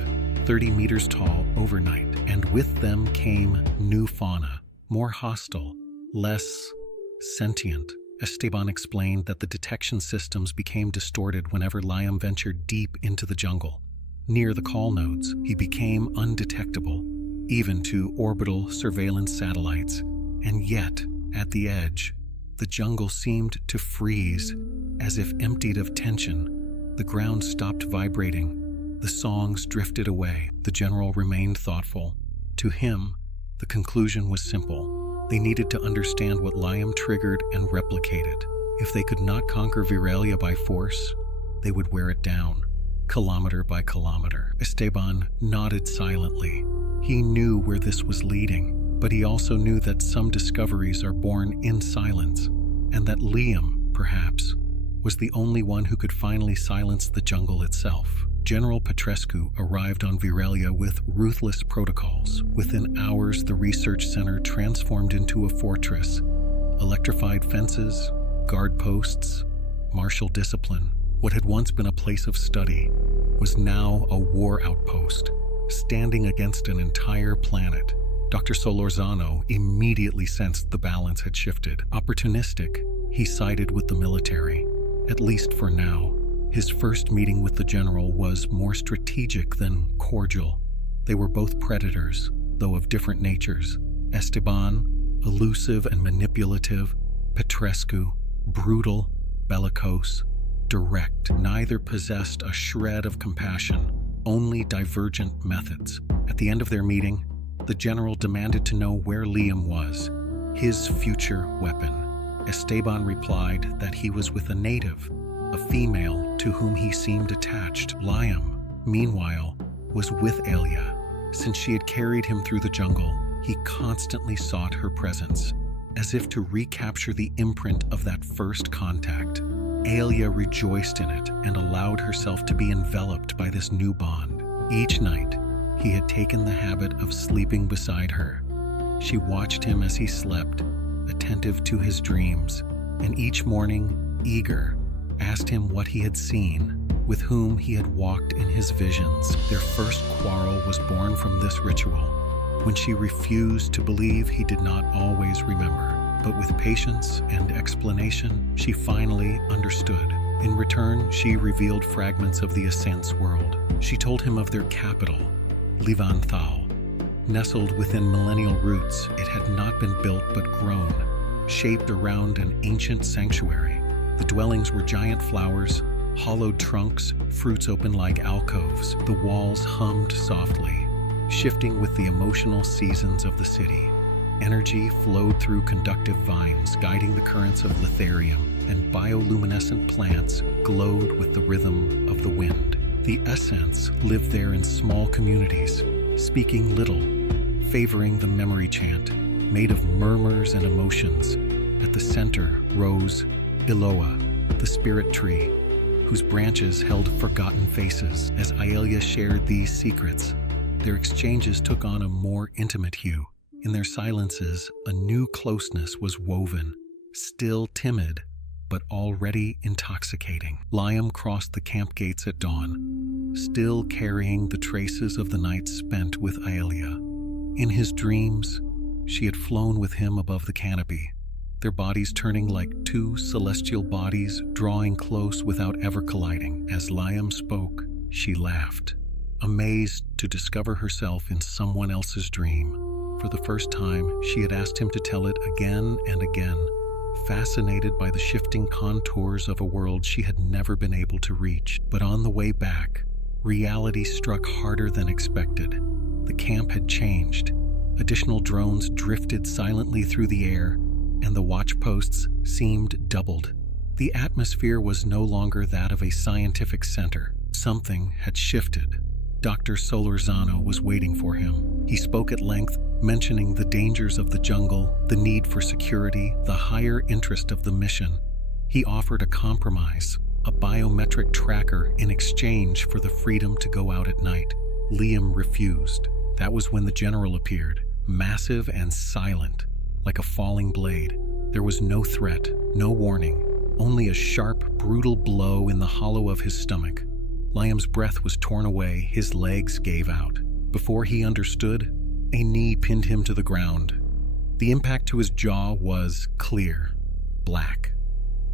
30 meters tall overnight, and with them came new fauna, more hostile, less sentient. Esteban explained that the detection systems became distorted whenever Lyam ventured deep into the jungle. Near the call nodes, he became undetectable, even to orbital surveillance satellites. And yet, at the edge, the jungle seemed to freeze, as if emptied of tension. The ground stopped vibrating. The songs drifted away. The general remained thoughtful. To him, the conclusion was simple. They needed to understand what Lyam triggered and replicated. If they could not conquer Virelya by force, they would wear it down, kilometer by kilometer. Esteban nodded silently. He knew where this was leading, but he also knew that some discoveries are born in silence, and that Lyam, perhaps, was the only one who could finally silence the jungle itself. General Petrescu arrived on Virelya with ruthless protocols. Within hours, the research center transformed into a fortress. Electrified fences, guard posts, martial discipline. What had once been a place of study was now a war outpost, standing against an entire planet. Dr. Solorzano immediately sensed the balance had shifted. Opportunistic, he sided with the military, at least for now. His first meeting with the general was more strategic than cordial. They were both predators, though of different natures. Esteban, elusive and manipulative. Petrescu, brutal, bellicose, direct. Neither possessed a shred of compassion, only divergent methods. At the end of their meeting, the general demanded to know where Lyam was, his future weapon. Esteban replied that he was with a native, a female to whom he seemed attached. Lyam, meanwhile, was with Aelya. Since she had carried him through the jungle, he constantly sought her presence, as if to recapture the imprint of that first contact. Aelya rejoiced in it and allowed herself to be enveloped by this new bond. Each night, he had taken the habit of sleeping beside her. She watched him as he slept, attentive to his dreams, and each morning, eager, asked him what he had seen, with whom he had walked in his visions. Their first quarrel was born from this ritual, when she refused to believe he did not always remember. But with patience and explanation, she finally understood. In return, she revealed fragments of the Essent's world. She told him of their capital, Levanthal. Nestled within millennial roots, it had not been built but grown, shaped around an ancient sanctuary. The dwellings were giant flowers, hollowed trunks, fruits open like alcoves. The walls hummed softly, shifting with the emotional seasons of the city. Energy flowed through conductive vines, guiding the currents of Litharium, and bioluminescent plants glowed with the rhythm of the wind. The Essents lived there in small communities, speaking little, favoring the memory chant, made of murmurs and emotions. At the center rose Aelya, the spirit tree, whose branches held forgotten faces. As Aelya shared these secrets, their exchanges took on a more intimate hue. In their silences, a new closeness was woven, still timid, but already intoxicating. Lyam crossed the camp gates at dawn, still carrying the traces of the night spent with Aelya. In his dreams, she had flown with him above the canopy, their bodies turning like two celestial bodies, drawing close without ever colliding. As Lyam spoke, she laughed, amazed to discover herself in someone else's dream. For the first time, she had asked him to tell it again and again, fascinated by the shifting contours of a world she had never been able to reach. But on the way back, reality struck harder than expected. The camp had changed. Additional drones drifted silently through the air, and the watch posts seemed doubled. The atmosphere was no longer that of a scientific center. Something had shifted. Dr. Solorzano was waiting for him. He spoke at length, mentioning the dangers of the jungle, the need for security, the higher interest of the mission. He offered a compromise, a biometric tracker in exchange for the freedom to go out at night. Lyam refused. That was when the general appeared, massive and silent, like a falling blade. There was no threat, no warning, only a sharp, brutal blow in the hollow of his stomach. Lyam's breath was torn away, his legs gave out. Before he understood, a knee pinned him to the ground. The impact to his jaw was clear, black,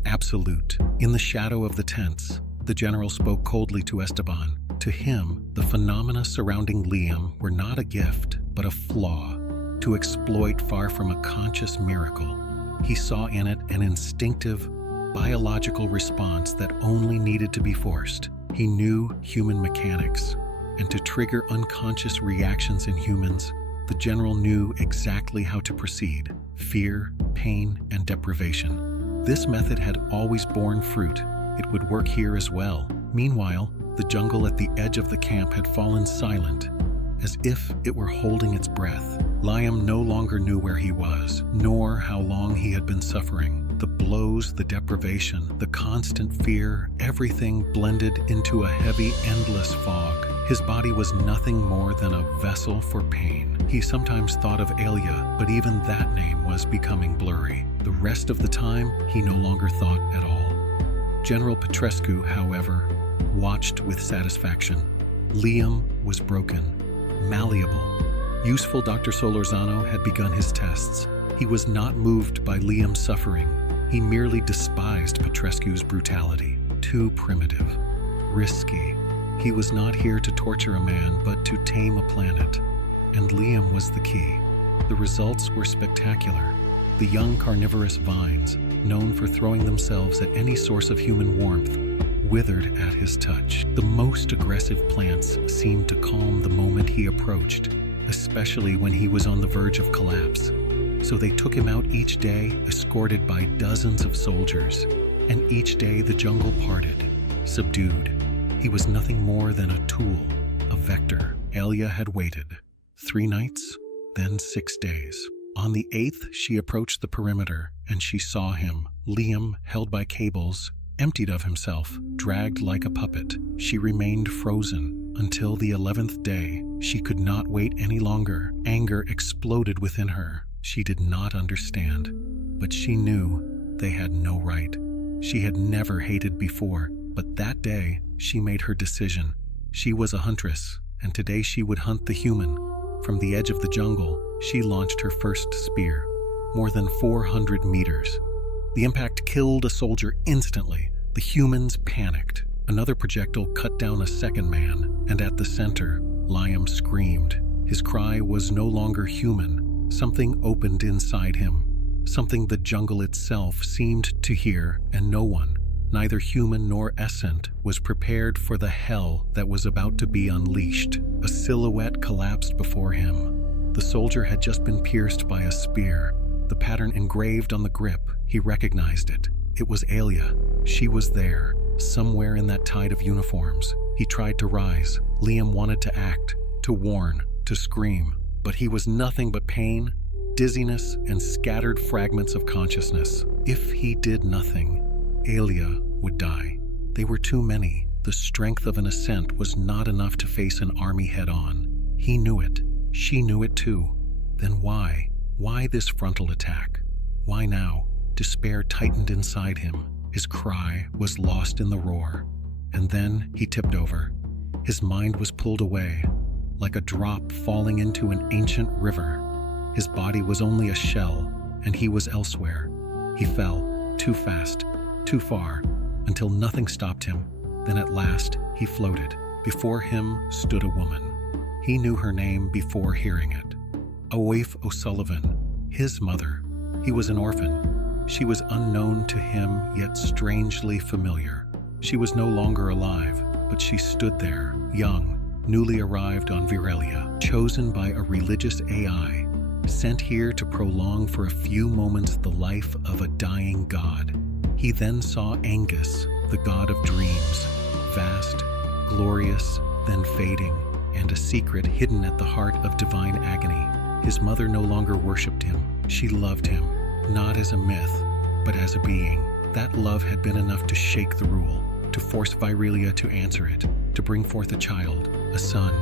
absolute. In the shadow of the tents, the general spoke coldly to Esteban. To him, the phenomena surrounding Lyam were not a gift, but a flaw, to exploit far from a conscious miracle. He saw in it an instinctive, biological response that only needed to be forced. He knew human mechanics, and to trigger unconscious reactions in humans, the general knew exactly how to proceed: fear, pain, and deprivation. This method had always borne fruit. It would work here as well. Meanwhile, the jungle at the edge of the camp had fallen silent, as if it were holding its breath. Lyam no longer knew where he was, nor how long he had been suffering. The blows, the deprivation, the constant fear, everything blended into a heavy, endless fog. His body was nothing more than a vessel for pain. He sometimes thought of Aelya, but even that name was becoming blurry. The rest of the time, he no longer thought at all. General Petrescu, however, watched with satisfaction. Lyam was broken, malleable. Useful Dr. Solorzano had begun his tests. He was not moved by Lyam's suffering. He merely despised Petrescu's brutality. Too primitive, risky. He was not here to torture a man, but to tame a planet. And Lyam was the key. The results were spectacular. The young carnivorous vines, known for throwing themselves at any source of human warmth, withered at his touch. The most aggressive plants seemed to calm the moment he approached, especially when he was on the verge of collapse. So they took him out each day, escorted by dozens of soldiers. And each day the jungle parted, subdued. He was nothing more than a tool, a vector. Aelya had waited 3 nights, then 6 days. On the 8th, she approached the perimeter, and she saw him, Lyam, held by cables, emptied of himself, dragged like a puppet. She remained frozen until the 11th day. She could not wait any longer. Anger exploded within her. She did not understand, but she knew they had no right. She had never hated before, but that day she made her decision. She was a huntress, and today she would hunt the human. From the edge of the jungle, she launched her first spear, more than 400 meters. The impact killed a soldier instantly. The humans panicked. Another projectile cut down a second man, and at the center, Lyam screamed. His cry was no longer human. Something opened inside him, something the jungle itself seemed to hear, and no one, neither human nor Essent, was prepared for the hell that was about to be unleashed. A silhouette collapsed before him. The soldier had just been pierced by a spear, the pattern engraved on the grip. He recognized it. It was Aelya. She was there, somewhere in that tide of uniforms. He tried to rise. Lyam wanted to act, to warn, to scream. But he was nothing but pain, dizziness, and scattered fragments of consciousness. If he did nothing, Aelya would die. They were too many. The strength of an Essent was not enough to face an army head-on. He knew it. She knew it too. Then why? Why this frontal attack? Why now? Despair tightened inside him. His cry was lost in the roar. And then he tipped over. His mind was pulled away, like a drop falling into an ancient river. His body was only a shell, and he was elsewhere. He fell, too fast, too far, until nothing stopped him. Then at last, he floated. Before him stood a woman. He knew her name before hearing it. Waif O'Sullivan, his mother. He was an orphan. She was unknown to him, yet strangely familiar. She was no longer alive, but she stood there, young, newly arrived on Virelya, chosen by a religious AI, sent here to prolong for a few moments the life of a dying god. He then saw Angus, the god of dreams, vast, glorious, then fading, and a secret hidden at the heart of divine agony. His mother no longer worshipped him. She loved him, not as a myth, but as a being. That love had been enough to shake the rule, to force Virelya to answer it, to bring forth a child, a son.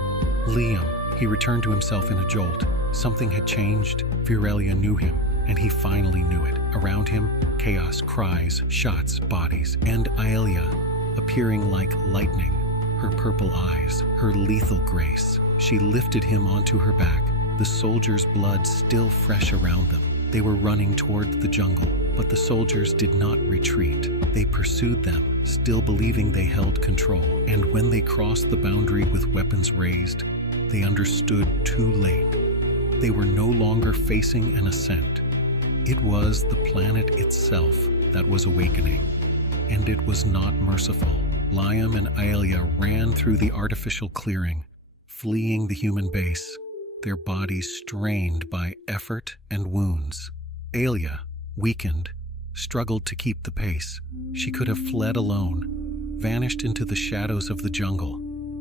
Lyam. He returned to himself in a jolt. Something had changed. Virelya knew him, and he finally knew it. Around him, chaos, cries, shots, bodies, and Aelya, appearing like lightning, her purple eyes, her lethal grace. She lifted him onto her back, the soldiers' blood still fresh around them. They were running toward the jungle, but the soldiers did not retreat. They pursued them, still believing they held control. And when they crossed the boundary with weapons raised, they understood too late. They were no longer facing an Essent. It was the planet itself that was awakening, and it was not merciful. Lyam and Aelya ran through the artificial clearing, fleeing the human base, their bodies strained by effort and wounds. Aelya, weakened, struggled to keep the pace. She could have fled alone, vanished into the shadows of the jungle,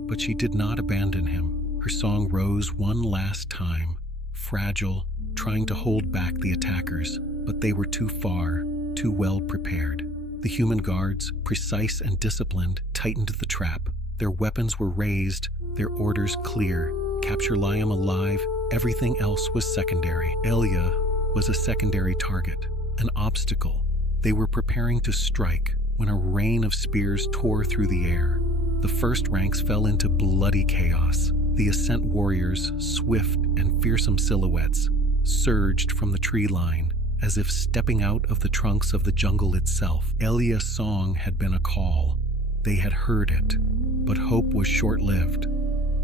but she did not abandon him. Her song rose one last time, fragile, trying to hold back the attackers, but they were too far, too well prepared. The human guards, precise and disciplined, tightened the trap. Their weapons were raised, their orders clear. Capture Lyam alive, everything else was secondary. Aelya was a secondary target, an obstacle. They were preparing to strike when a rain of spears tore through the air. The first ranks fell into bloody chaos. The Essent warriors, swift and fearsome silhouettes, surged from the tree line, as if stepping out of the trunks of the jungle itself. Aelya's song had been a call. They had heard it, but hope was short-lived.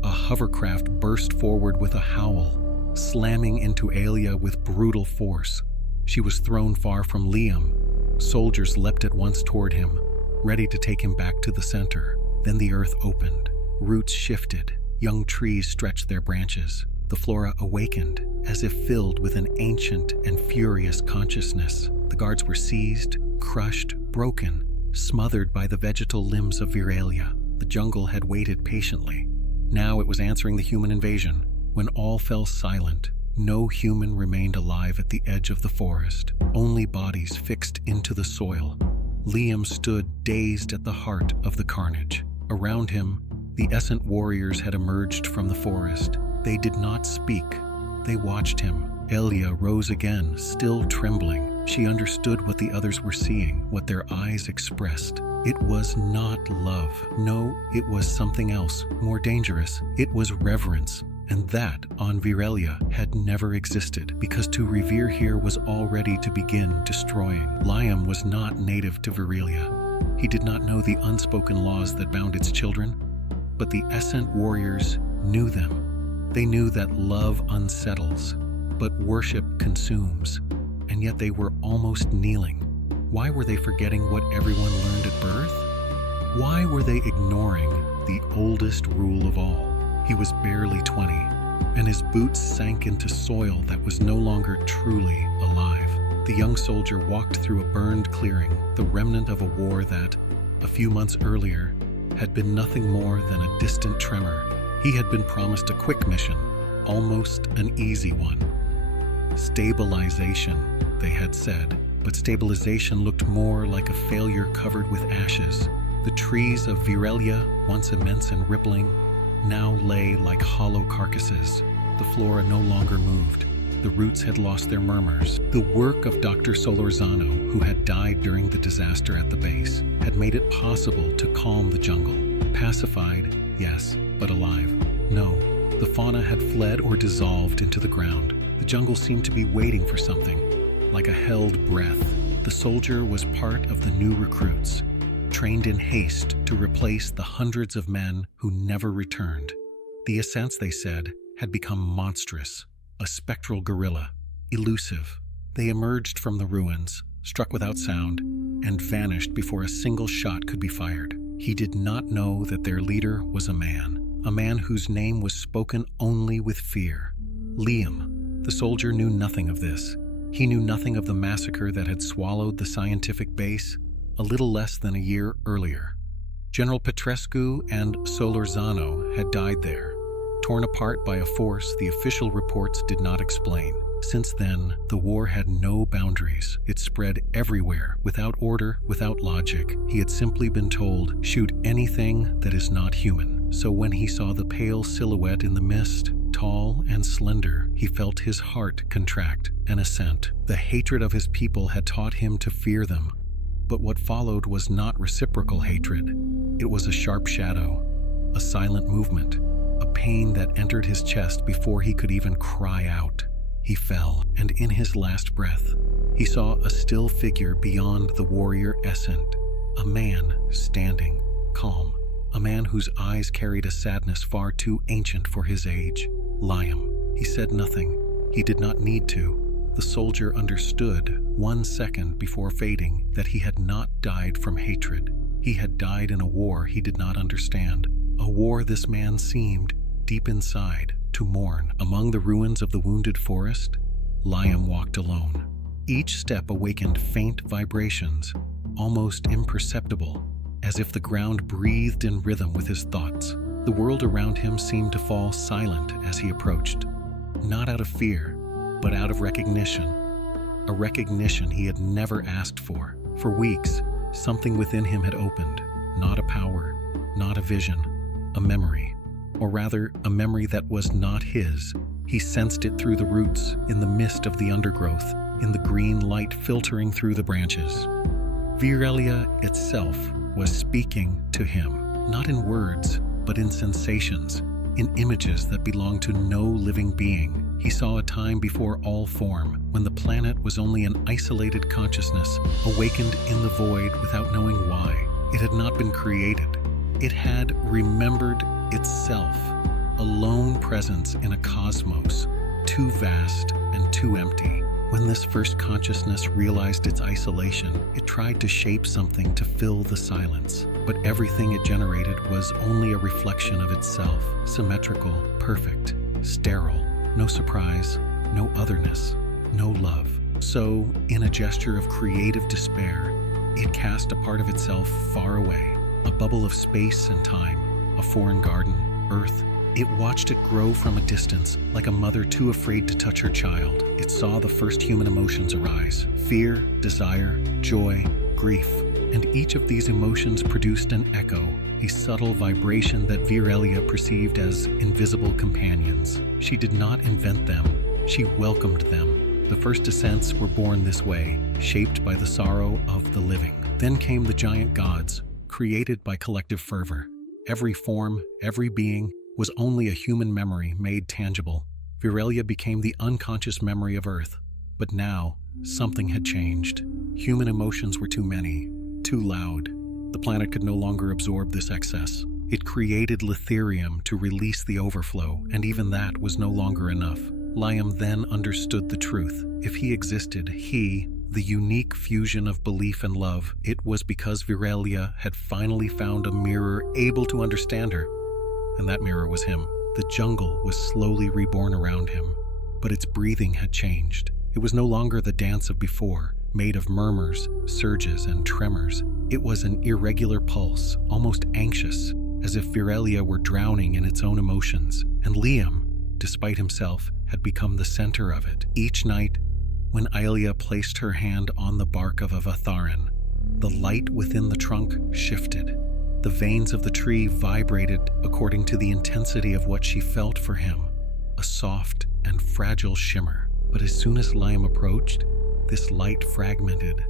A hovercraft burst forward with a howl, slamming into Aelya with brutal force. She was thrown far from Lyam. Soldiers leapt at once toward him, ready to take him back to the center. Then the earth opened. Roots shifted. Young trees stretched their branches. The flora awakened, as if filled with an ancient and furious consciousness. The guards were seized, crushed, broken, smothered by the vegetal limbs of Virelya. The jungle had waited patiently. Now it was answering the human invasion. When all fell silent, no human remained alive at the edge of the forest, only bodies fixed into the soil. Lyam stood dazed at the heart of the carnage. Around him, the Essent warriors had emerged from the forest. They did not speak. They watched him. Aelya rose again, still trembling. She understood what the others were seeing, what their eyes expressed. It was not love. No, it was something else, more dangerous. It was reverence. And that, on Virelya, had never existed, because to revere here was already to begin destroying. Lyam was not native to Virelya. He did not know the unspoken laws that bound its children, but the Essent warriors knew them. They knew that love unsettles, but worship consumes, and yet they were almost kneeling. Why were they forgetting what everyone learned at birth? Why were they ignoring the oldest rule of all? He was barely 20, and his boots sank into soil that was no longer truly alive. The young soldier walked through a burned clearing, the remnant of a war that, a few months earlier, had been nothing more than a distant tremor. He had been promised a quick mission, almost an easy one. Stabilization, they had said, but stabilization looked more like a failure covered with ashes. The trees of Virelya, once immense and rippling, now lay like hollow carcasses. The flora no longer moved. The roots had lost their murmurs. The work of Dr. Solorzano, who had died during the disaster at the base, had made it possible to calm the jungle. Pacified, yes, but alive, no. The fauna had fled or dissolved into the ground. The jungle seemed to be waiting for something, like a held breath. The soldier was part of the new recruits, trained in haste to replace the hundreds of men who never returned. The Essents, they said, had become monstrous, a spectral gorilla, elusive. They emerged from the ruins, struck without sound, and vanished before a single shot could be fired. He did not know that their leader was a man whose name was spoken only with fear. Lyam. The soldier knew nothing of this. He knew nothing of the massacre that had swallowed the scientific base a little less than a year earlier. General Petrescu and Solorzano had died there, torn apart by a force the official reports did not explain. Since then, the war had no boundaries. It spread everywhere, without order, without logic. He had simply been told, shoot anything that is not human. So when he saw the pale silhouette in the mist, tall and slender, he felt his heart contract. An Essent. The hatred of his people had taught him to fear them. But what followed was not reciprocal hatred. It was a sharp shadow, a silent movement, a pain that entered his chest before he could even cry out. He fell, and in his last breath, he saw a still figure beyond the warrior Essent, a man standing, calm, a man whose eyes carried a sadness far too ancient for his age. Lyam. He said nothing. He did not need to. The soldier understood 1 second before fading that he had not died from hatred. He had died in a war he did not understand, a war this man seemed, deep inside, to mourn. Among the ruins of the wounded forest, Lyam walked alone. Each step awakened faint vibrations, almost imperceptible, as if the ground breathed in rhythm with his thoughts. The world around him seemed to fall silent as he approached, not out of fear, but out of recognition, a recognition he had never asked for. For weeks, something within him had opened, not a power, not a vision, a memory. Or rather, a memory that was not his. He sensed it through the roots, in the mist of the undergrowth, in the green light filtering through the branches. Virelya itself was speaking to him, not in words, but in sensations, in images that belonged to no living being. He saw a time before all form, when the planet was only an isolated consciousness, awakened in the void without knowing why. It had not been created. It had remembered itself, a lone presence in a cosmos, too vast and too empty. When this first consciousness realized its isolation, it tried to shape something to fill the silence. But everything it generated was only a reflection of itself, symmetrical, perfect, sterile, no surprise, no otherness, no love. So, in a gesture of creative despair, it cast a part of itself far away, a bubble of space and time, a foreign garden, earth. It watched it grow from a distance, like a mother too afraid to touch her child. It saw the first human emotions arise: fear, desire, joy, grief. And each of these emotions produced an echo, a subtle vibration that Virelya perceived as invisible companions. She did not invent them, she welcomed them. The first Essents were born this way, shaped by the sorrow of the living. Then came the giant gods, created by collective fervor. Every form, every being, was only a human memory made tangible. Virelya became the unconscious memory of Earth. But now, something had changed. Human emotions were too many, too loud. The planet could no longer absorb this excess. It created Lytherium to release the overflow, and even that was no longer enough. Lyam then understood the truth. If he existed, he, the unique fusion of belief and love, it was because Virelya had finally found a mirror able to understand her. And that mirror was him. The jungle was slowly reborn around him, but its breathing had changed. It was no longer the dance of before, made of murmurs, surges, and tremors. It was an irregular pulse, almost anxious, as if Virelya were drowning in its own emotions. And Lyam, despite himself, had become the center of it. Each night, when Aelya placed her hand on the bark of a vatharan, the light within the trunk shifted. The veins of the tree vibrated according to the intensity of what she felt for him, a soft and fragile shimmer. But as soon as Lyam approached, this light fragmented,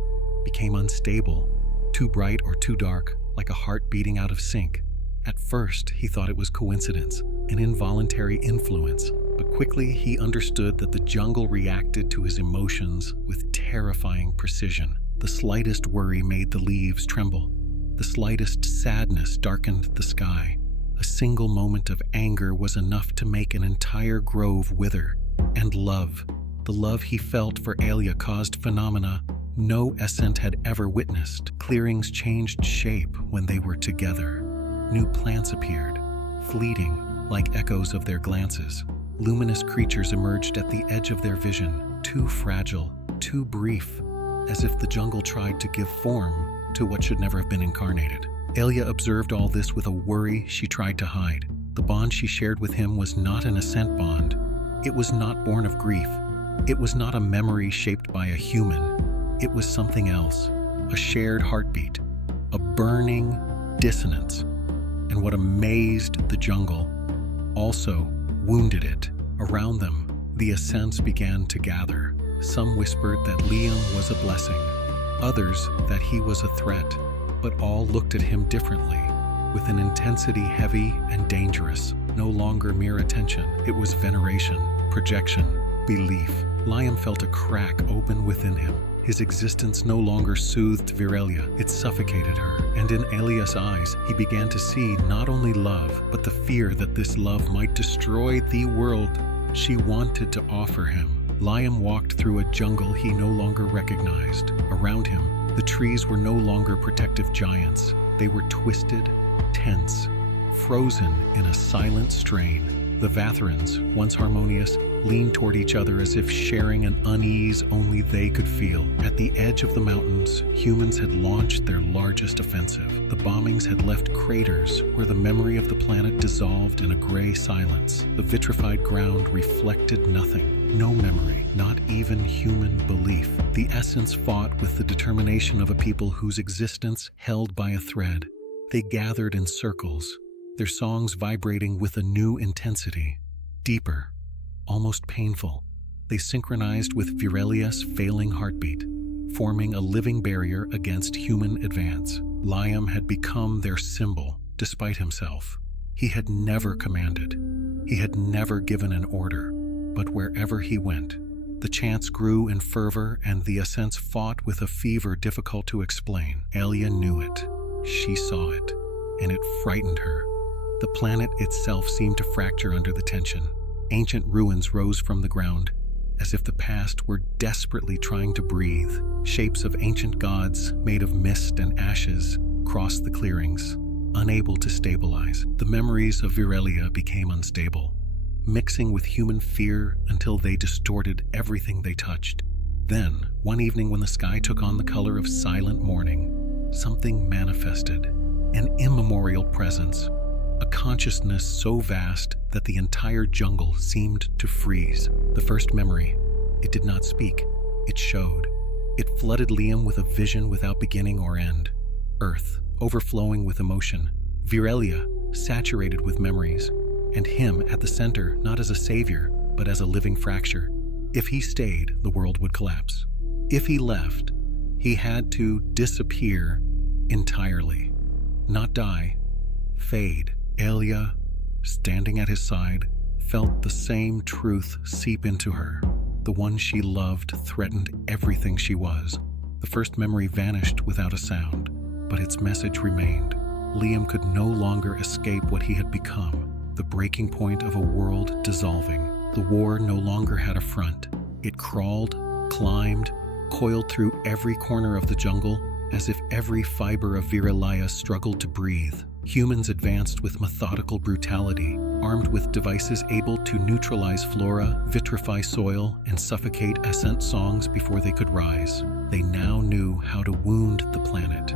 became unstable, too bright or too dark, like a heart beating out of sync. At first, he thought it was coincidence, an involuntary influence, but quickly he understood that the jungle reacted to his emotions with terrifying precision. The slightest worry made the leaves tremble. The slightest sadness darkened the sky. A single moment of anger was enough to make an entire grove wither. And love, the love he felt for Aelya, caused phenomena no Essent had ever witnessed. Clearings changed shape when they were together. New plants appeared, fleeting like echoes of their glances. Luminous creatures emerged at the edge of their vision, too fragile, too brief, as if the jungle tried to give form to what should never have been incarnated. Aelya observed all this with a worry she tried to hide. The bond she shared with him was not an Essent bond. It was not born of grief. It was not a memory shaped by a human. It was something else, a shared heartbeat, a burning dissonance. And what amazed the jungle also wounded it. Around them, the Essents began to gather. Some whispered that Lyam was a blessing, others that he was a threat, but all looked at him differently, with an intensity heavy and dangerous, no longer mere attention. It was veneration, projection, belief. Lyam felt a crack open within him. His existence no longer soothed Virelya, it suffocated her. And in Aelya's eyes, he began to see not only love, but the fear that this love might destroy the world she wanted to offer him. Lyam walked through a jungle he no longer recognized. Around him, the trees were no longer protective giants. They were twisted, tense, frozen in a silent strain. The Vatharans, once harmonious, leaned toward each other as if sharing an unease only they could feel. At the edge of the mountains, humans had launched their largest offensive. The bombings had left craters where the memory of the planet dissolved in a gray silence. The vitrified ground reflected nothing. No memory, not even human belief. The Essence fought with the determination of a people whose existence held by a thread. They gathered in circles, their songs vibrating with a new intensity, deeper, almost painful. They synchronized with Virelya's failing heartbeat, forming a living barrier against human advance. Lyam had become their symbol, despite himself. He had never commanded. He had never given an order. But wherever he went, the chants grew in fervor and the Essents fought with a fever difficult to explain. Aelya knew it. She saw it, and it frightened her. The planet itself seemed to fracture under the tension. Ancient ruins rose from the ground, as if the past were desperately trying to breathe. Shapes of ancient gods, made of mist and ashes, crossed the clearings, unable to stabilize. The memories of Virelya became unstable, mixing with human fear until they distorted everything they touched. Then, one evening when the sky took on the color of silent morning, something manifested, an immemorial presence, a consciousness so vast that the entire jungle seemed to freeze. The first memory, it did not speak, it showed. It flooded Lyam with a vision without beginning or end. Earth, overflowing with emotion. Virelya, saturated with memories. And him at the center, not as a savior, but as a living fracture. If he stayed, the world would collapse. If he left, he had to disappear entirely. Not die, fade. Aelya, standing at his side, felt the same truth seep into her. The one she loved threatened everything she was. The first memory vanished without a sound, but its message remained. Lyam could no longer escape what he had become, the breaking point of a world dissolving. The war no longer had a front. It crawled, climbed, coiled through every corner of the jungle, as if every fiber of Virelya struggled to breathe. Humans advanced with methodical brutality, armed with devices able to neutralize flora, vitrify soil, and suffocate Essent songs before they could rise. They now knew how to wound the planet,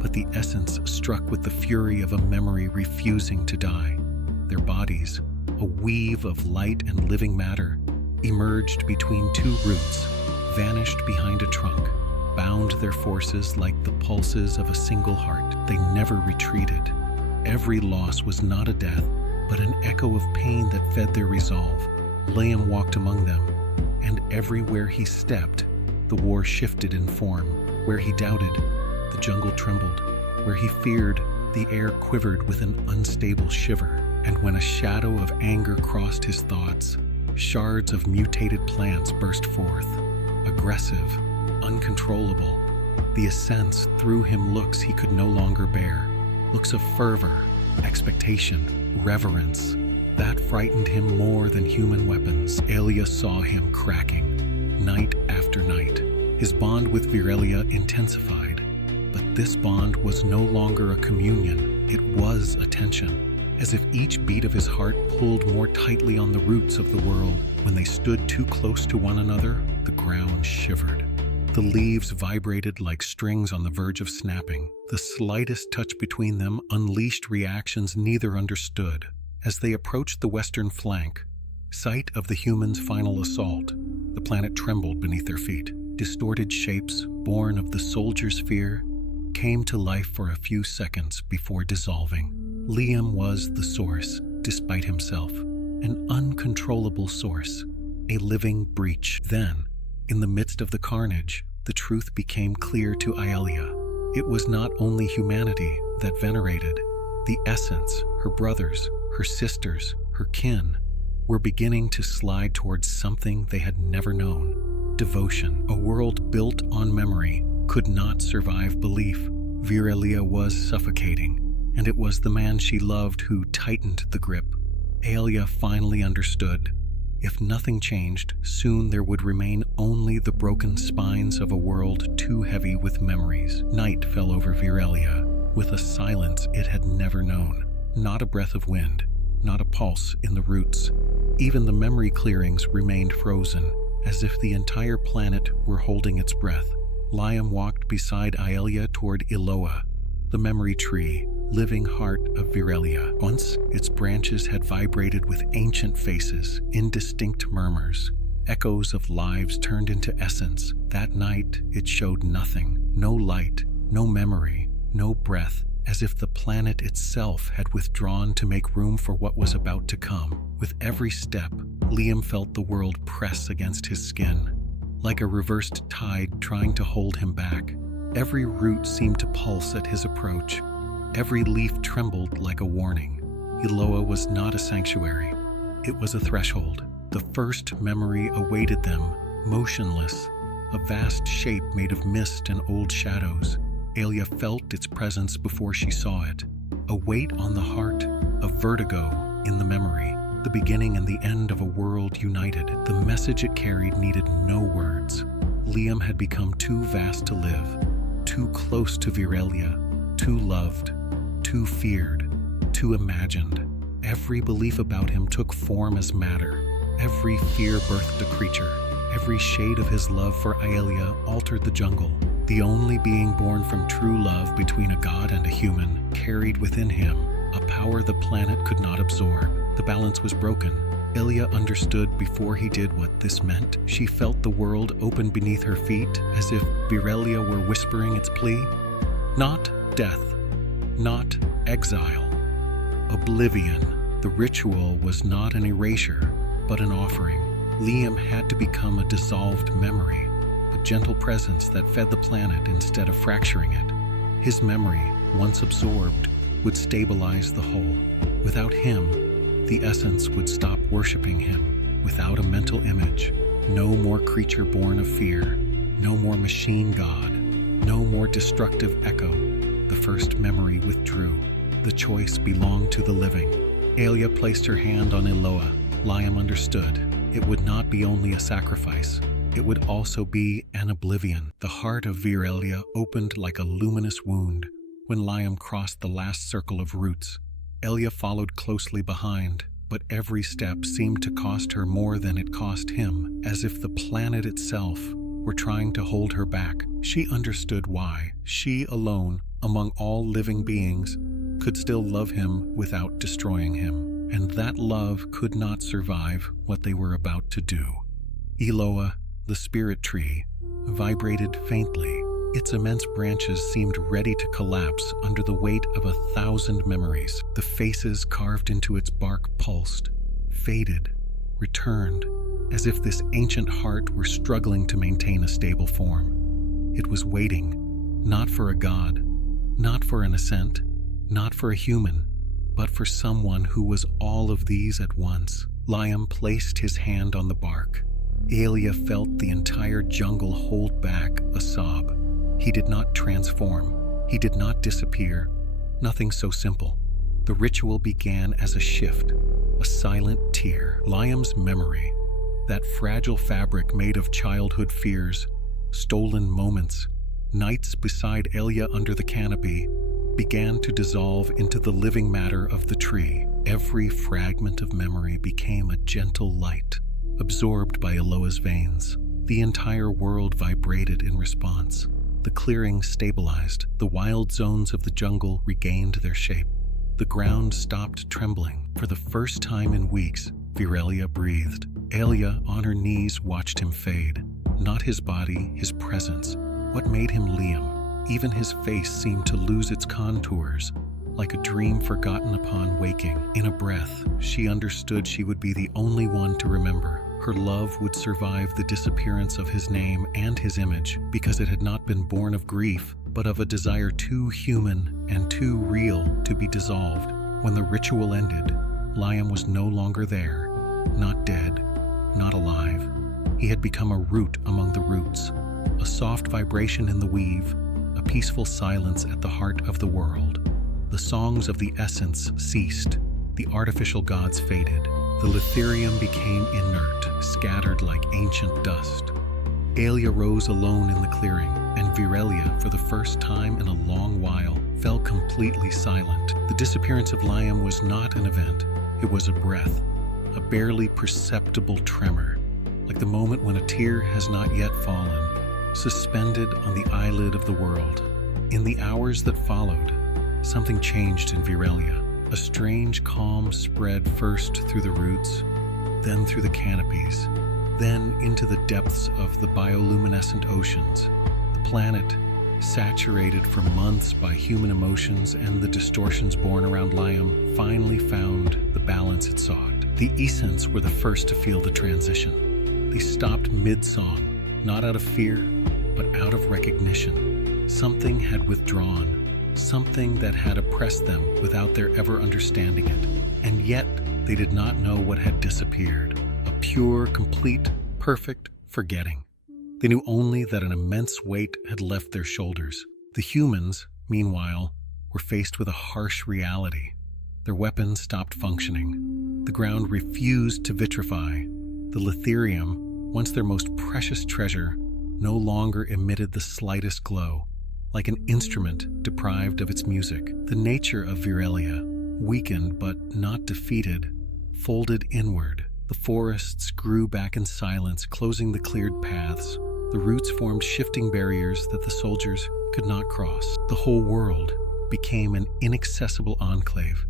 but the Essence struck with the fury of a memory refusing to die. Their bodies, a weave of light and living matter, emerged between two roots, vanished behind a trunk, bound their forces like the pulses of a single heart. They never retreated. Every loss was not a death, but an echo of pain that fed their resolve. Lyam walked among them, and everywhere he stepped, the war shifted in form. Where he doubted, the jungle trembled. Where he feared, the air quivered with an unstable shiver. And when a shadow of anger crossed his thoughts, shards of mutated plants burst forth, aggressive, uncontrollable. The Essence threw him looks he could no longer bear, looks of fervor, expectation, reverence. That frightened him more than human weapons. Aelya saw him cracking, night after night. His bond with Virelya intensified, but this bond was no longer a communion, it was a tension. As if each beat of his heart pulled more tightly on the roots of the world. When they stood too close to one another, the ground shivered. The leaves vibrated like strings on the verge of snapping. The slightest touch between them unleashed reactions neither understood. As they approached the western flank, sight of the humans' final assault, the planet trembled beneath their feet. Distorted shapes, born of the soldiers' fear, came to life for a few seconds before dissolving. Lyam was the source, despite himself, an uncontrollable source, a living breach. Then, in the midst of the carnage, the truth became clear to Aelya. It was not only humanity that venerated. The Essence, her brothers, her sisters, her kin, were beginning to slide towards something they had never known. Devotion. A world built on memory could not survive belief. Virelya was suffocating, and it was the man she loved who tightened the grip. Aelya finally understood. If nothing changed, soon there would remain only the broken spines of a world too heavy with memories. Night fell over Virelya, with a silence it had never known. Not a breath of wind, not a pulse in the roots. Even the memory clearings remained frozen, as if the entire planet were holding its breath. Lyam walked beside Aelya toward Aelya, the memory tree, living heart of Virelya. Once, its branches had vibrated with ancient faces, indistinct murmurs, echoes of lives turned into essence. That night, it showed nothing, no light, no memory, no breath, as if the planet itself had withdrawn to make room for what was about to come. With every step, Lyam felt the world press against his skin, like a reversed tide trying to hold him back. Every root seemed to pulse at his approach. Every leaf trembled like a warning. Aelya was not a sanctuary. It was a threshold. The first memory awaited them, motionless, a vast shape made of mist and old shadows. Aelya felt its presence before she saw it. A weight on the heart, a vertigo in the memory. The beginning and the end of a world united. The message it carried needed no words. Lyam had become too vast to live, too close to Virelya, too loved, too feared, too imagined. Every belief about him took form as matter. Every fear birthed a creature. Every shade of his love for Aelya altered the jungle. The only being born from true love between a god and a human carried within him a power the planet could not absorb. The balance was broken. Aelya understood before he did what this meant. She felt the world open beneath her feet, as if Virelya were whispering its plea. Not death, not exile, oblivion. The ritual was not an erasure, but an offering. Lyam had to become a dissolved memory, a gentle presence that fed the planet instead of fracturing it. His memory, once absorbed, would stabilize the whole. Without him, the Essence would stop worshiping him. Without a mental image, no more creature born of fear, no more machine god, no more destructive echo. The first memory withdrew. The choice belonged to the living. Aelya placed her hand on Aelya. Lyam understood. It would not be only a sacrifice. It would also be an oblivion. The heart of Virelya opened like a luminous wound when Lyam crossed the last circle of roots. Aelya followed closely behind, but every step seemed to cost her more than it cost him, as if the planet itself were trying to hold her back. She understood why. She alone, among all living beings, could still love him without destroying him, and that love could not survive what they were about to do. Aelya, the spirit tree, vibrated faintly. Its immense branches seemed ready to collapse under the weight of 1,000 memories. The faces carved into its bark pulsed, faded, returned, as if this ancient heart were struggling to maintain a stable form. It was waiting, not for a god, not for an Essent, not for a human, but for someone who was all of these at once. Lyam placed his hand on the bark. Aelya felt the entire jungle hold back a sob. He did not transform. He did not disappear. Nothing so simple. The ritual began as a shift, a silent tear. Lyam's memory, that fragile fabric made of childhood fears, stolen moments, nights beside Aelya under the canopy, began to dissolve into the living matter of the tree. Every fragment of memory became a gentle light, absorbed by Aelya's veins. The entire world vibrated in response. The clearing stabilized. The wild zones of the jungle regained their shape. The ground stopped trembling. For the first time in weeks, Virelya breathed. Aelya, on her knees, watched him fade. Not his body, his presence. What made him Lyam? Even his face seemed to lose its contours, like a dream forgotten upon waking. In a breath, she understood she would be the only one to remember. Her love would survive the disappearance of his name and his image, because it had not been born of grief, but of a desire too human and too real to be dissolved. When the ritual ended, Lyam was no longer there, not dead, not alive. He had become a root among the roots, a soft vibration in the weave, a peaceful silence at the heart of the world. The songs of the Essence ceased. The artificial gods faded. The Lythirium became inert, scattered like ancient dust. Aelya rose alone in the clearing, and Virelya, for the first time in a long while, fell completely silent. The disappearance of Lyam was not an event. It was a breath, a barely perceptible tremor, like the moment when a tear has not yet fallen, suspended on the eyelid of the world. In the hours that followed, something changed in Virelya. A strange calm spread first through the roots, then through the canopies, then into the depths of the bioluminescent oceans. The planet, saturated for months by human emotions and the distortions born around Lyam, finally found the balance it sought. The Essents were the first to feel the transition. They stopped mid-song, not out of fear, but out of recognition. Something had withdrawn, something that had oppressed them without their ever understanding it. And yet, they did not know what had disappeared. A pure, complete, perfect forgetting. They knew only that an immense weight had left their shoulders. The humans, meanwhile, were faced with a harsh reality. Their weapons stopped functioning. The ground refused to vitrify. The Lythirium, once their most precious treasure, no longer emitted the slightest glow, like an instrument deprived of its music. The nature of Virelya, weakened but not defeated, folded inward. The forests grew back in silence, closing the cleared paths. The roots formed shifting barriers that the soldiers could not cross. The whole world became an inaccessible enclave,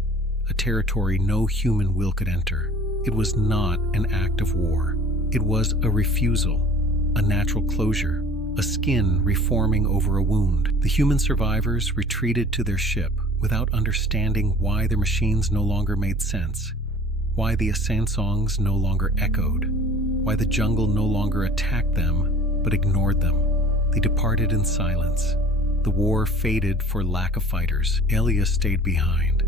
a territory no human will could enter. It was not an act of war. It was a refusal, a natural closure, a skin reforming over a wound. The human survivors retreated to their ship without understanding why their machines no longer made sense, why the Essent songs no longer echoed, why the jungle no longer attacked them but ignored them. They departed in silence. The war faded for lack of fighters. Aelya stayed behind.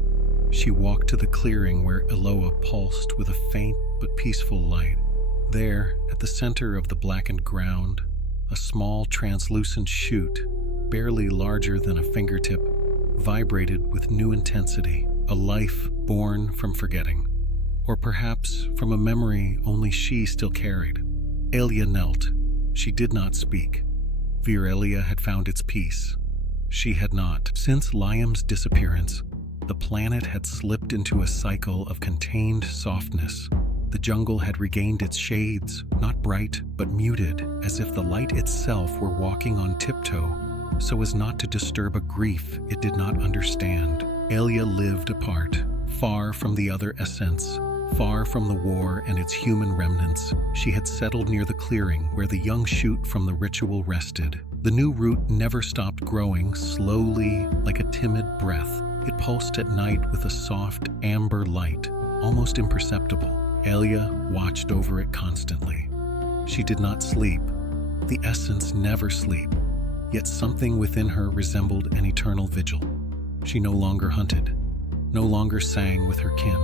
She walked to the clearing where Aelya pulsed with a faint but peaceful light. There, at the center of the blackened ground, a small translucent shoot, barely larger than a fingertip, vibrated with new intensity, a life born from forgetting, or perhaps from a memory only she still carried. Aelya knelt. She did not speak. Virelya had found its peace. She had not. Since Lyam's disappearance, the planet had slipped into a cycle of contained softness. The jungle had regained its shades, not bright, but muted, as if the light itself were walking on tiptoe, so as not to disturb a grief it did not understand. Aelya lived apart, far from the other Essents, Far from the war and its human remnants, she had settled near the clearing where the young shoot from the ritual rested. The new root never stopped growing, slowly, like a timid breath. It pulsed at night with a soft, amber light, almost imperceptible. Aelya watched over it constantly. She did not sleep. The Essents never sleep, yet something within her resembled an eternal vigil. She no longer hunted, no longer sang with her kin,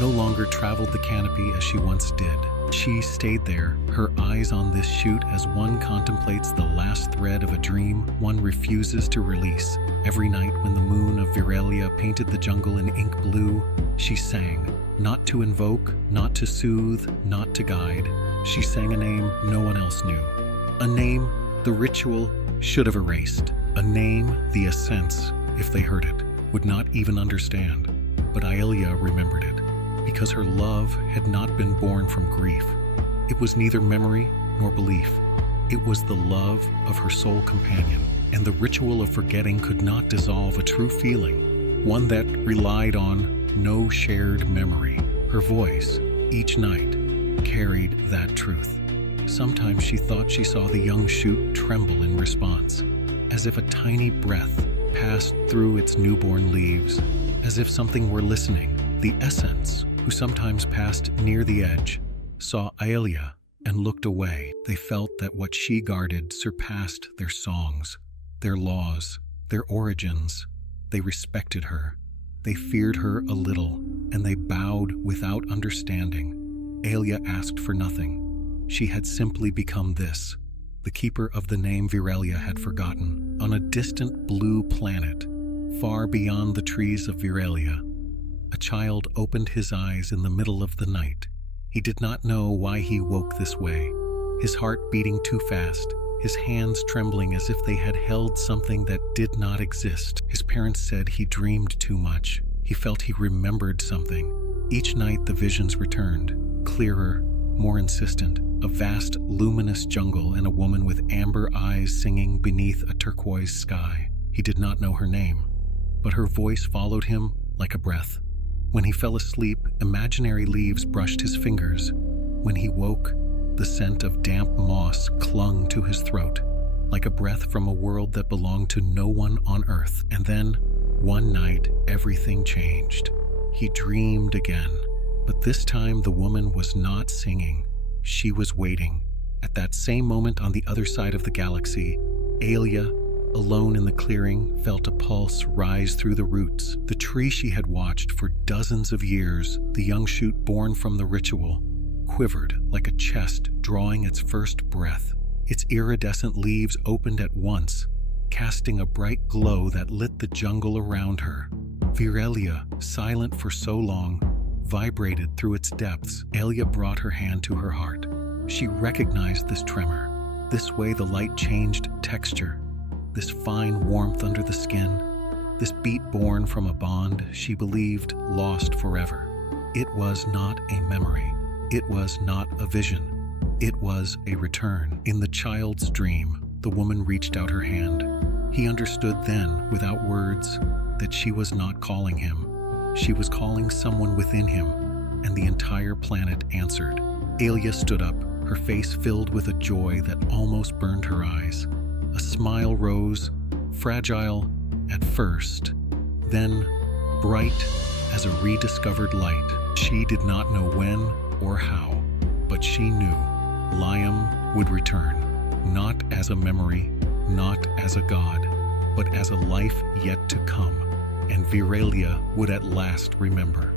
no longer traveled the canopy as she once did. She stayed there, her eyes on this shoot as one contemplates the last thread of a dream one refuses to release. Every night when the moon of Virelya painted the jungle in ink blue, she sang, not to invoke, not to soothe, not to guide. She sang a name no one else knew. A name the ritual should have erased. A name the Essents, if they heard it, would not even understand. But Aelya remembered it, because her love had not been born from grief. It was neither memory nor belief. It was the love of her soul companion, and the ritual of forgetting could not dissolve a true feeling, one that relied on no shared memory. Her voice, each night, carried that truth. Sometimes she thought she saw the young shoot tremble in response, as if a tiny breath passed through its newborn leaves, as if something were listening. The Essents, who sometimes passed near the edge, saw Aelya and looked away. They felt that what she guarded surpassed their songs, their laws, their origins. They respected her. They feared her a little, and they bowed without understanding. Aelya asked for nothing. She had simply become this. The keeper of the name Virelya had forgotten. On a distant blue planet, far beyond the trees of Virelya, a child opened his eyes in the middle of the night. He did not know why he woke this way, his heart beating too fast, his hands trembling as if they had held something that did not exist. His parents said he dreamed too much. He felt he remembered something. Each night the visions returned, clearer, more insistent. A vast, luminous jungle and a woman with amber eyes singing beneath a turquoise sky. He did not know her name, but her voice followed him like a breath. When he fell asleep, imaginary leaves brushed his fingers. When he woke, the scent of damp moss clung to his throat, like a breath from a world that belonged to no one on earth. And then, one night, everything changed. He dreamed again, but this time the woman was not singing. She was waiting. At that same moment on the other side of the galaxy, Aelya, alone in the clearing, felt a pulse rise through the roots. The tree she had watched for dozens of years, the young shoot born from the ritual, quivered like a chest drawing its first breath. Its iridescent leaves opened at once, casting a bright glow that lit the jungle around her. Virelya, silent for so long, vibrated through its depths. Aelya brought her hand to her heart. She recognized this tremor. This way the light changed texture. This fine warmth under the skin, this beat born from a bond she believed lost forever. It was not a memory. It was not a vision. It was a return. In the child's dream, the woman reached out her hand. He understood then, without words, that she was not calling him. She was calling someone within him, and the entire planet answered. Aelya stood up, her face filled with a joy that almost burned her eyes. A smile rose, fragile at first, then bright as a rediscovered light. She did not know when or how, but she knew Lyam would return, not as a memory, not as a god, but as a life yet to come, and Virelya would at last remember.